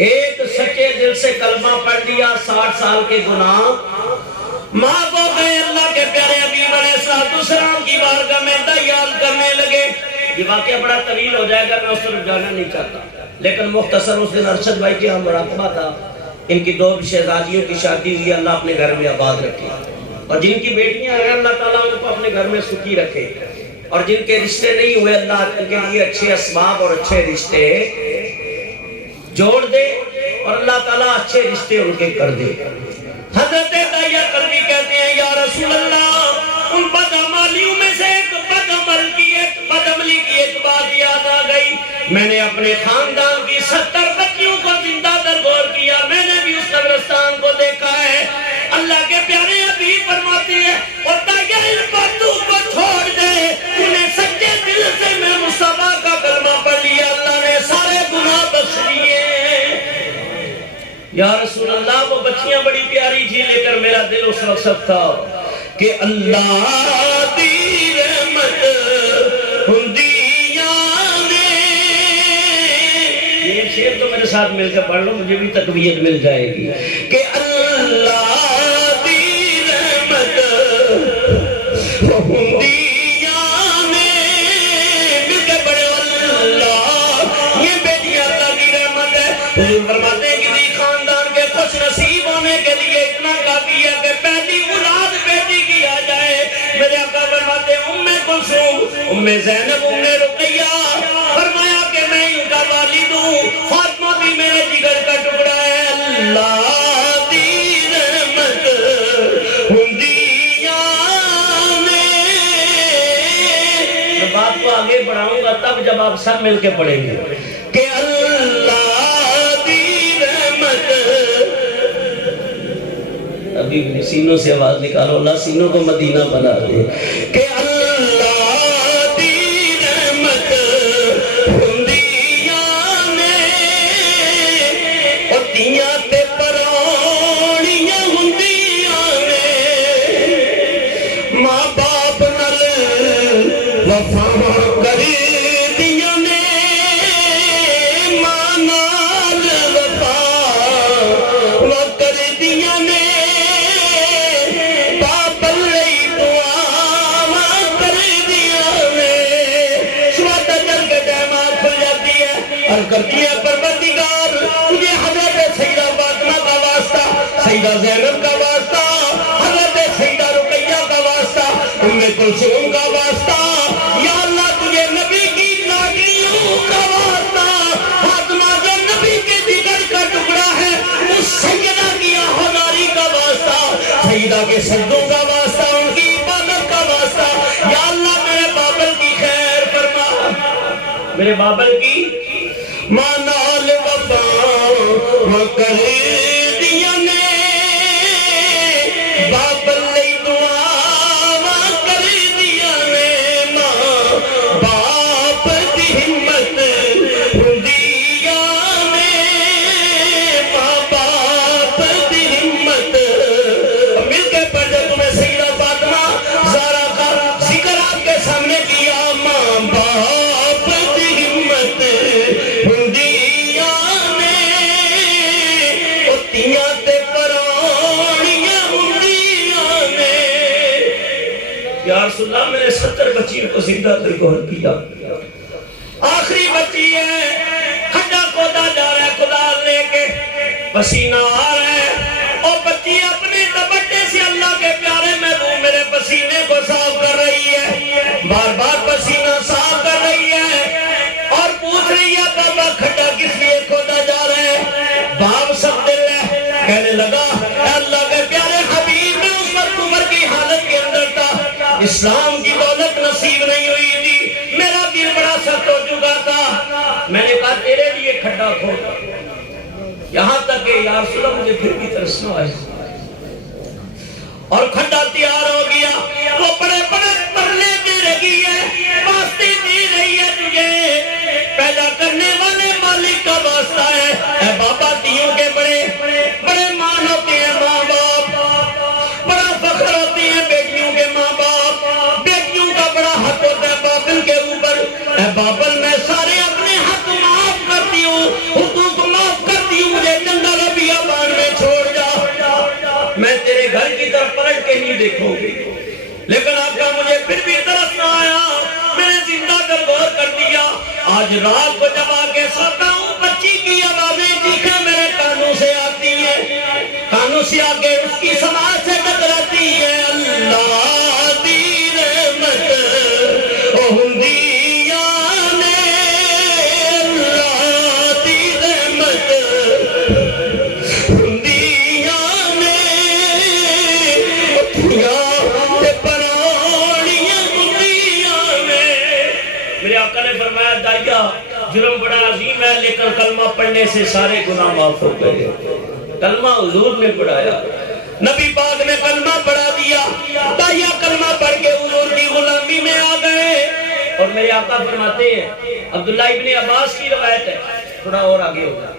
ایک سچے دل سے کلمہ پڑھ لیا، 60 سال کے گناہ معاف ہو گئے. اللہ کے پیارے حبیب علیہ السلام کی بارگاہ میں دعائیں کرنے لگے. یہ واقعہ بڑا طویل ہو جائے گا، میں اس طرف جانا نہیں چاہتا، لیکن مختصر اس دن ارشد بھائی کے ہم مراقبہ تھا. ان کی 2 شہزادیوں کی شادی ہوئی، اللہ اپنے گھر میں آباد رکھے. اور جن کی بیٹیاں ہیں اللہ تعالیٰ ان کو اپنے گھر میں سکھی رکھے. اور جن کے رشتے نہیں ہوئے اللہ ان کے لیے اچھے اسباب اور اچھے رشتے جوڑ دے، اور اللہ تعالیٰ اچھے رشتے ان کے کر دے. حضرت داعیہ قلبی کہتے ہیں یا رسول اللہ ان بدعمالیوں میں سے ایک بدعملی کی ایک بات یاد آ گئی. میں نے اپنے خاندان کی 70 بچیوں کو زندہ در غور کیا، میں نے بھی اس قبرستان کو دیکھا ہے. اللہ کے پیارے حبیب فرماتے ہیں اور داعیہ ان باتوں کو چھوڑ دے، انہیں سچے دل سے میں مصطفیٰ کا کلمہ پڑھ لیا، اللہ نے سارے گناہ بخش دیے. یا رسول اللہ وہ بچیاں بڑی پیاری تھی، لیکن میرا دل اس وقت سب تھا کہ اللہ دی رحمت ہندیاں نے. یہ شعر تو میرے ساتھ مل کے پڑھ لو، مجھے بھی تقویت مل جائے گی کہ اللہ دی رحمت ہندیاں نے مل کے پڑھے اللہ. یہ بیٹیاں اللہ کی رحمت ہے. حضور فرماتے ہیں کسی خاندان کے خوش نصیب ہونے کے لیے اتنا کافی ہے کہ پہلی اولاد بیٹی کی آ جائے. میرے آقا فرماتے ہیں ام کلثوم، ام زینب، ام رقیہ. فرمایا کہ میں ان کا والد ہوں، فاطمہ بھی میرے جگر کا ٹکڑا ہے. اللہ دی رحمت ہندیاں نے. میں بات کو آگے بڑھاؤں گا تب جب آپ سب مل کے پڑھیں گے کہ اللہ ابھی بھی سینوں سے آواز نکالو، اللہ سینوں کو مدینہ بنا دے کہ اللہ دی رحمت ہندیاں نے اور دیاں تے پرونیاں ہندیاں نے ماں باپ نل وفا کر دیاں نے ماں نال وفا کر دیاں نے باپ لئی دعا کر دیاں نے شہادت جل کے ٹائمات کھل جاتی ہے اور کرتی ہے پروردگار تجھے حضرت سیدہ فاطمہ کا واسطہ، سیدہ زینب کا واسطہ، حضرت سیدہ رقیہ کا واسطہ، ام کلثوم کا واسطہ، یا اللہ تجھے نبی کی لاڈلیوں کا واسطہ، فاطمہ جو نبی کے جگر کا ٹکڑا ہے اس سیدہ کی آہداری کا واسطہ، سیدہ کے سجدوں کا واسطہ، ان کی عبادت کا واسطہ، یا اللہ میرے بابل کی خیر فرما، میرے بابل کی مانال وفا کر دیاں نے بابل لئی دعا کر دیاں نے ماں باپ دی ہمت ہندیاں نے ماں باپ دی ہمت مل کے پڑھ دے تمہیں سیدہ فاطمہ زہرا کا ذکر آپ کے سامنے کیا ماں باپ دی ہمت ہندیاں نے تیاں تے پرونیاں ہندیاں نے یا رسول اللہ میں نے 70 بچیوں کو زندہ دل کو حل کیا، آخری بچی ہے کھڈا کھودا جا رہا ہے کدال لے کے پسینہ آ رہا ہے اور بچی اپنے دوپٹے سے اللہ کے پیارے محبوب میرے پسینے کو صاف کر رہی ہے، بار بار پسینہ صاف کر رہی ہے اور پوچھ رہی ہے بابا کھڈا کس لیے کھودا جا رہا ہے؟ باپ سب دل ہے کہنے لگا اے اللہ کے پیارے حبیب میں اس وقت عمر کی حالت کے اندر تھا، اسلام کی دولت نصیب نہیں ہوئی تھی، میرا دل بڑا سخت ہو چکا تھا، میں نے کہا تیرے لیے کھڈا کھودا، یہاں تک کہ یا رسول اللہ مجھے پھر بھی ترسنا آئے اور کھڈا تیار ہو گیا، وہ بڑے بڑے پرلے دے رہی ہے، واسطے دے رہی ہے تجھے پیدا کرنے والے مالک کا واسطہ ہے، اے بابا دیوں کے بڑے بڑے مان ہوتے ہیں ماں باپ، بڑا فخر ہوتے ہیں بیٹیوں کے ماں باپ، بیٹیوں کا بڑا حق ہوتا ہے بابل کے اوپر، اے بابل میں سارے اپنے حق معاف کرتی ہوں، حقوق معاف کرتی ہوں، مجھے جنگل و بیابان میں چھوڑ جا، میں تیرے گھر کی طرف پلٹ کے نہیں دیکھوں گی، لیکن آپ کا مجھے پھر بھی ترس نہ آیا، میں نے زندہ دل غور کر دیا، آج رات کو جب آگے سوتا ہوں بچی کی آوازیں چیخیں میرے کانوں سے آتی ہیں، کانوں سے آگے اس کی سماعت سے ٹکراتی ہے، اللہ دی رحمت ہندیاں نے اللہ دی رحمت ہندیاں نے تیاں تے پرونیاں ہندیاں نے، میرے آقا نے فرمایا دائیا جرم بڑا عظیم ہے لیکن کلمہ پڑھنے سے سارے گناہ معاف ہو گئے، کلمہ حضور نے پڑھایا، نبی پاک نے کلمہ پڑھا دیا، دائیا کلمہ پڑھ کے حضور کی غلامی میں آ گئے، اور میرے آقا فرماتے ہیں عبداللہ ابن عباس کی روایت ہے، تھوڑا اور آگے ہوگا،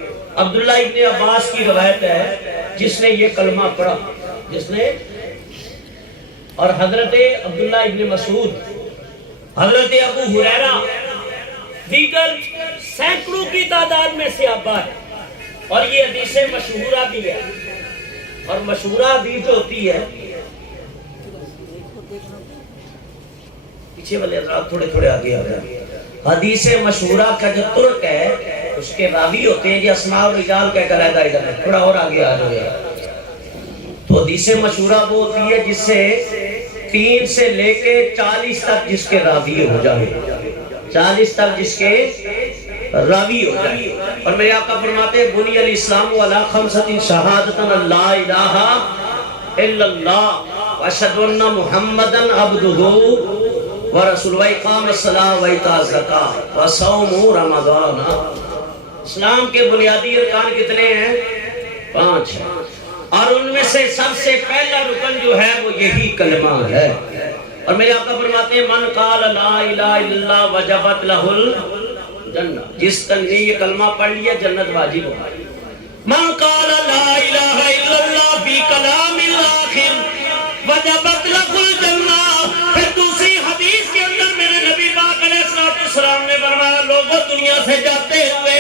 عبداللہ ابن عباس کی روایت ہے جس نے یہ کلمہ پڑھا، جس نے، اور حضرت عبداللہ ابن مسعود، حضرت ابو ہریرہ، دیگر سینکڑوں کی تعداد میں صحابہ ہے، اور یہ حدیث مشہورہ بھی ہے، اور مشہورہ حدیث جو ہوتی ہے، پیچھے والے حضرات تھوڑے تھوڑے آگے آ گئے، حدیث مشہورہ کا جو ترک ہے اس کے راوی ہوتے ہیں، یہ اسماء و رجال کا ایک علیحدہ علم ہے، تھوڑا اور آگے آ جائے، تو حدیث مشہورہ وہ ہوتی ہے جس سے 3 سے لے کے 40 تک جس کے راوی ہو جائے، 40 تک جس کے راوی ہو جائے، اور میرے آقا فرماتے ہیں بنی الاسلام علی 5 شہادت لا الہ الا اللہ واشہد ان محمدا عبدہ ورسول و اقام الصلاۃ و ایتاء الزکاۃ و صوم رمضان۔ اسلام کے بنیادی ارکان کتنے ہیں؟ 5۔ اور ان میں سے سب سے پہلا رکن جو ہے وہ یہی کلمہ ہے۔ اور میرے آقا فرماتے ہیں من قال لا الہ الا اللہ وجبت لہ الجنہ، جس نے یہ کلمہ پڑھ لیا جنت واجب ہو گئی۔ من قال لا الہ الا اللہ فی کلام الاخر وجبت لہ الجنہ۔ پھر دوسری حدیث کے اندر میرے نبی پاک علیہ السلام نے فرمایا لوگوں دنیا سے جاتے ہوئے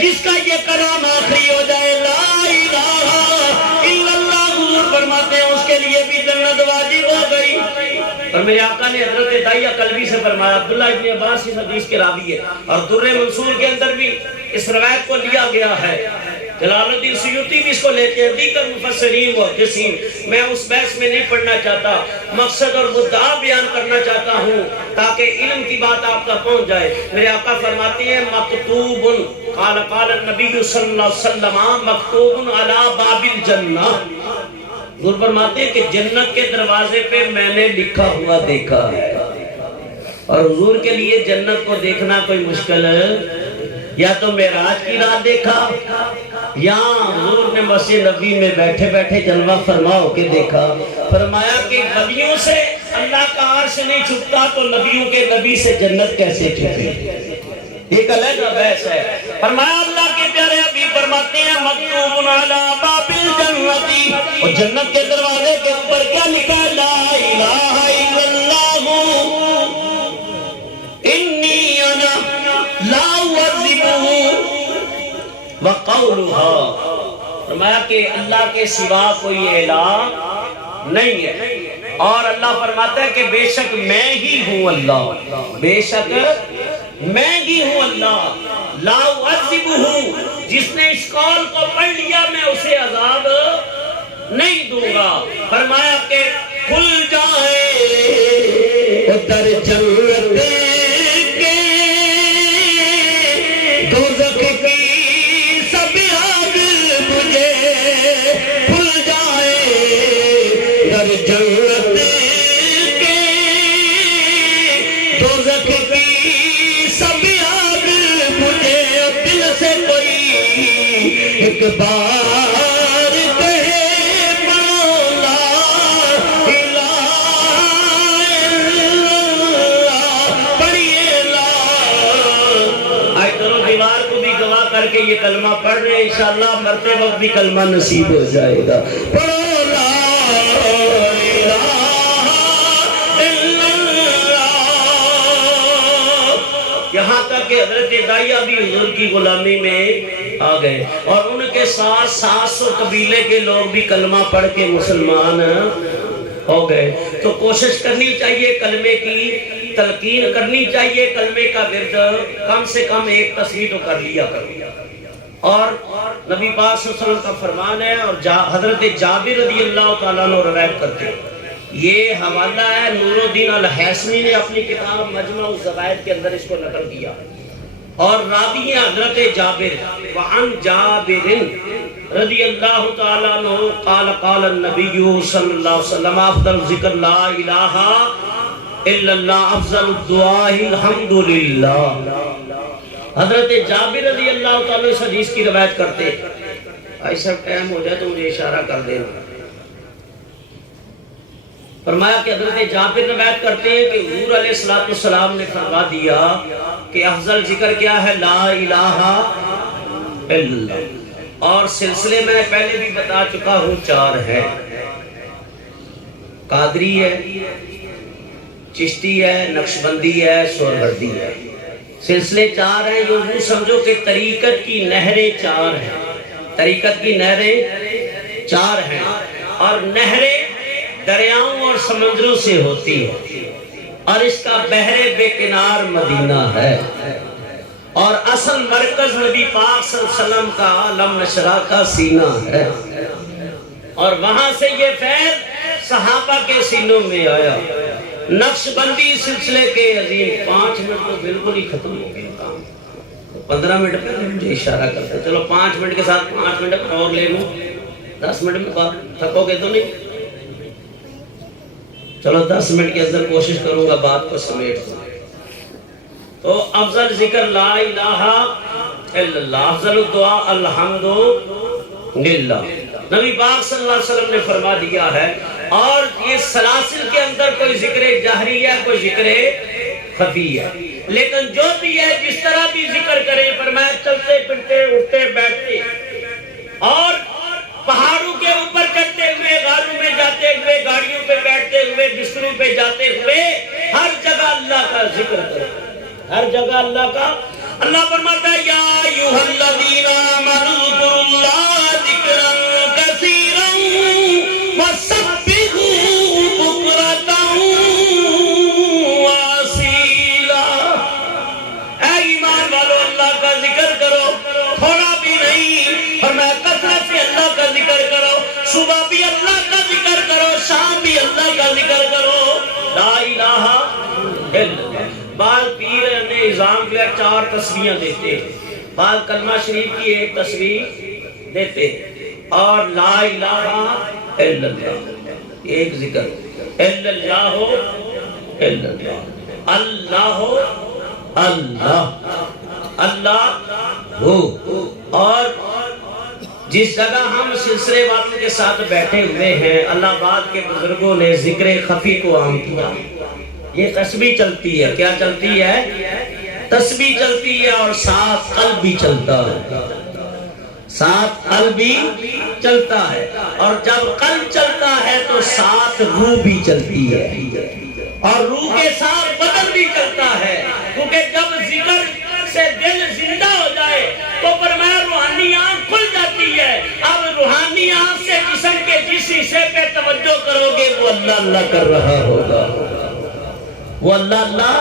جس کا یہ کلام آخری ہو جائے لا الہ الا اللہ، حضور فرماتے ہیں اس کے لیے بھی جنت واجب ہو گئی۔ اور میرے آقا نے حضرت داعیہ قلبی سے فرمایا، عبداللہ ابن عباس اس حدیث کے راوی ہے اور در منصور کے اندر بھی اس روایت کو لیا گیا ہے، جلال الدین سیوطی بھی اس کو لیتے ہیں، دیگر مفسرین محدثین۔ میں اس بحث میں نہیں پڑھنا چاہتا، مقصد اور مدعا بیان کرنا چاہتا ہوں تاکہ علم کی بات آپ تک پہنچ جائے۔ میرے آقا فرماتے ہیں مکتوب قال النبی صلی اللہ علیہ وسلم مکتوب علی باب الجنہ، حضور فرماتے ہیں کہ جنت کے دروازے پہ میں نے لکھا ہوا دیکھا ہے۔ اور حضور کے لیے جنت کو دیکھنا کوئی مشکل ہے، یا تو معراج کی رات دیکھا یا حضور نے مسجد نبی میں بیٹھے بیٹھے جلوہ فرما ہو کے دیکھا۔ فرمایا کہ نبیوں سے اللہ کا عرش نہیں چھپتا تو نبیوں کے نبی سے جنت کیسے چھپے، ایک الگ بحث ہے۔ فرمایا اللہ کے پیارے حبیب فرماتے ہیں مکتوب علی باب الجنتی، اور جنت کے دروازے کے اوپر کیا لکھا ہے لا الہ الا اللہ انی انا لا اعذبہ وقولها۔ فرمایا کہ اللہ کے سوا کوئی الہ نہیں ہے، اور اللہ فرماتا ہے کہ بے شک میں ہی ہوں اللہ، بے شک میں ہی ہوں اللہ، لا اعذبہ، جس نے اس قول کو پڑھ لیا میں اسے عذاب نہیں دوں گا۔ فرمایا کہ کھل جائے در جنت کے دوزخ کی سب آگ بجھے، کھل جائے در جنت کے دوزخ کی سب آگ بجھے، دل سے کوئی ایک بار کہے مولا الہ الا اللہ، پڑھیے لا۔ آئے کرو دیوار کو بھی گواہ کر کے یہ کلمہ پڑھ رہے ہیں، انشاءاللہ مرتے وقت بھی کلمہ نصیب ہو جائے گا۔ پڑھو لا الہ الا اللہ۔ یہاں تک کہ حضرت داعیہ بھی حضور کی غلامی میں آ گئے، اور ان کے ساتھ 700 قبیلے کے لوگ بھی کلمہ پڑھ کے مسلمان ہو گئے۔ تو کوشش کرنی چاہیے، کلمے کی تلقین کرنی چاہیے، کلمے کا ورد کم سے کم ایک تصویر تو کر لیا کرو۔ اور نبی پاک صلی اللہ علیہ وسلم کا فرمان ہے، اور حضرت جابر رضی اللہ تعالیٰ عنہ روایت کرتے ہیں، یہ حوالہ ہے نور الدین الحیثمی نے اپنی کتاب مجمع الزوائد کے اندر اس کو نقل کیا، اور راوی حضرت جابر وعن جابر رضی اللہ تعالیٰ عنہ قال قال النبی صلی اللہ علیہ وسلم افضل ذکر لا الہ الا اللہ افضل الدعاء الحمدللہ۔ حضرت جابر رضی اللہ تعالیٰ اس حدیث کی روایت کرتے، ایسا ٹائم ہو جائے تو مجھے اشارہ کر دینا۔ فرمایا کہ حضرت جابر روایت کرتے ہیں کہ حضور علیہ السلام نے فرما دیا کہ افضل ذکر کیا ہے لا الہ الا اللہ، اور سلسلے میں پہلے بھی بتا چکا ہوں 4 ہے، قادری ہے، چشتی ہے، نقشبندی ہے، سہروردی ہے، سلسلے 4 ہیں۔ یوں سمجھو کہ طریقت کی نہریں 4 ہیں، طریقت کی نہریں 4 ہیں، اور نہریں دریاؤں اور سمندروں سے ہوتی ہے، اور اس کا بحر بے کنار مدینہ ہے، اور اصل مرکز نبی پاک صلی اللہ علیہ وسلم کا علم نشرہ کا سینہ ہے، اور وہاں سے یہ فیض صحابہ کے سینوں میں آیا۔ نقش بندی سلسلے کے عظیم 5 منٹ تو بالکل ہی ختم ہو گئے کام، 15 منٹ پہلے مجھے اشارہ کرتا ہے، چلو 5 منٹ کے ساتھ 5 منٹ اور لے لوں، 10 منٹ میں بات تھکو گے تو نہیں، چلو 10 منٹ کے اندر کوشش کروں گا بات کو سمیٹ دوں۔ تو افضل ذکر لا الہ الا اللہ، افضل الدعاء الحمدللہ۔ نبی پاک صلی اللہ علیہ وسلم نے فرما دیا ہے. اور یہ سلاسل کے اندر کوئی ذکر جہری ہے، کوئی ذکر خفی ہے، لیکن جو بھی ہے جس طرح بھی ذکر کریں، فرمایا چلتے پھرتے اٹھتے بیٹھتے اور پہاڑوں کے اوپر چڑھتے ہوئے، غاروں میں جاتے ہوئے، گاڑیوں پہ بیٹھتے ہوئے، بستروں پہ جاتے ہوئے، ہر جگہ اللہ کا ذکر کرو، ہر جگہ اللہ کا. اللہ فرماتا ہے یا ایھا الذین آمنوا اذکروا اللہ ذکرا کثیرا وسبحوہ بکرۃ واصیلا. اے ایمان والو اللہ کا ذکر کرو، تھوڑا بھی نہیں، فرمایا کثرت سے اللہ کا ذکر کرو، صبح بھی اللہ کا ذکر کرو، شام بھی اللہ کا ذکر کرو. لا الہ الا اللہ. بعض پیر نے نظام کے 4 تسبیحاں دیتے ہیں، بعض کلمہ شریف کی 1 تسبیح دیتے ہیں، اور لا الہ الا اللہ ایک ذکر، الا اللہ الا اللہ، اللہ اللہ اللہ ہو. اور جس جگہ ہم سلسلے والوں کے ساتھ بیٹھے ہوئے ہیں، اللہ آباد کے بزرگوں نے ذکر خفی کو عام کیا. یہ تسبیح چلتی ہے، کیا چلتی ہے؟ تسبیح چلتی ہے، اور ساتھ قلب بھی چلتا ہے، ساتھ قلب بھی چلتا ہے. اور جب قلب چلتا ہے تو ساتھ روح بھی چلتی ہے، اور روح کے ساتھ بدن بھی چلتا ہے. کیونکہ جب ذکر سے دل زندہ ہو جائے تو فرمایا روحانی آنکھ کھل جاتی ہے. اب روحانی آنکھ سے جسم کے جس حصے پہ توجہ کرو گے وہ اللہ اللہ کر رہا ہوگا، وہ اللہ اللہ.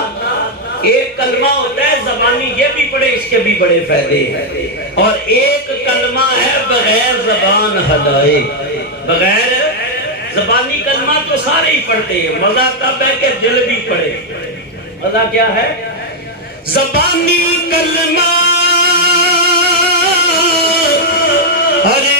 ایک کلمہ ہوتا ہے زبانی، یہ بھی پڑھے، اس کے بھی بڑے فائدے ہیں. اور ایک کلمہ ہے بغیر زبان ہلائے، بغیر زبانی کلمہ تو سارے ہی پڑھتے ہیں، مزہ تب ہے کہ دل بھی پڑھے. مزہ کیا ہے؟ زبانی کلمہ ہری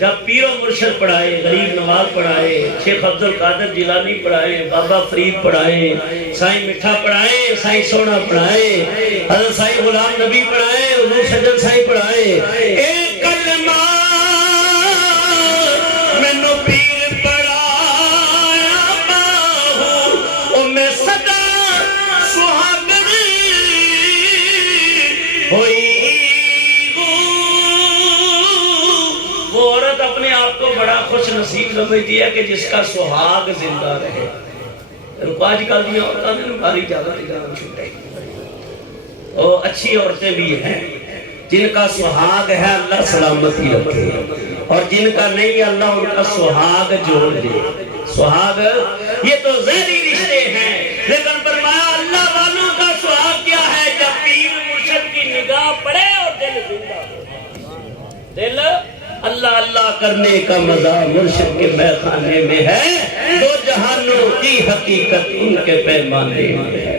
جب پیر و مرشد پڑھائے، غریب نواز پڑھائے، شیخ عبد القادر جیلانی پڑھائے، بابا فرید پڑھائے، سائیں مٹھا پڑھائے، سائیں سونا پڑھائے، حضرت سائیں غلام نبی پڑھائے، حضور سجن سائیں پڑھائے. ایک کلمہ مینوں پیر پڑھایا باہو، او میں صدا سہاگنی ہوئی. بڑا خوش نصیب سمجھتی ہے کہ جس کا سہاگ زندہ رہے. آج کل دیا عورتوں نے باری زیادہ نظام چھوٹے، اور اچھی عورتیں بھی ہیں جن کا سہاگ ہے، اللہ سلامتی رکھے، اور جن کا نہیں اللہ ان کا سہاگ جوڑ دے. سہاگ یہ تو ظاہری رشتے ہیں، لیکن فرمایا اللہ والوں کا سہاگ کیا ہے؟ جب پیر مرشد کی نگاہ پڑے اور دل زندہ ہو. دل اللہ اللہ کرنے کا مزہ مرشد کے میخانے میں ہے، دو جہانوں کی حقیقت ان کے پیمانے میں ہے.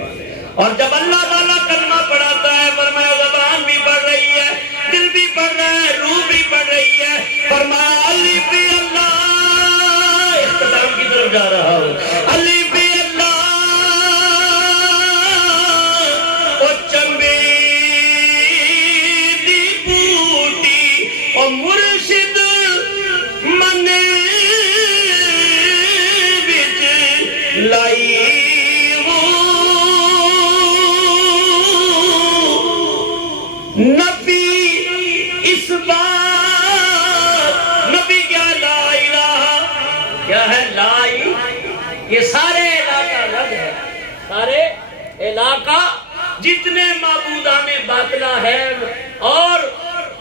اور جب اللہ والا کلمہ پڑھاتا ہے، فرمایا زبان بھی پڑھ رہی ہے، دل بھی پڑھ رہا ہے، روح بھی پڑھ رہی ہے. فرمایا علی فی اللہ، اختتام کی طرف جا رہا ہوں، علی فی اللہ او چمبی دی بوٹی او مرشد منے لائی نبی اس بات، نبی کیا لا الہ، کیا ہے لائی، یہ سارے علاقہ رد ہے، سارے علاقہ جتنے معبودان باطلہ ہیں اور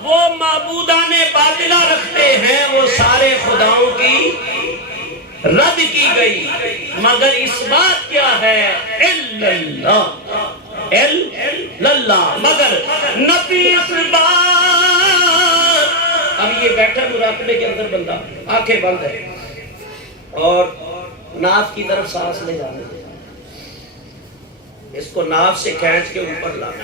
وہ معبودان باطلہ رکھتے ہیں وہ سارے خداؤں کی رد کی گئی، مگر اس بات کیا ہے الا اللہ، الا اللہ، مگر نبی اس بات۔ اب یہ بیٹھا مراقبے کے اندر بندہ آنکھیں بند ہے اور ناف کی طرف سانس لے جانے دے، اس کو ناف سے کھینچ کے اوپر لانا ہے،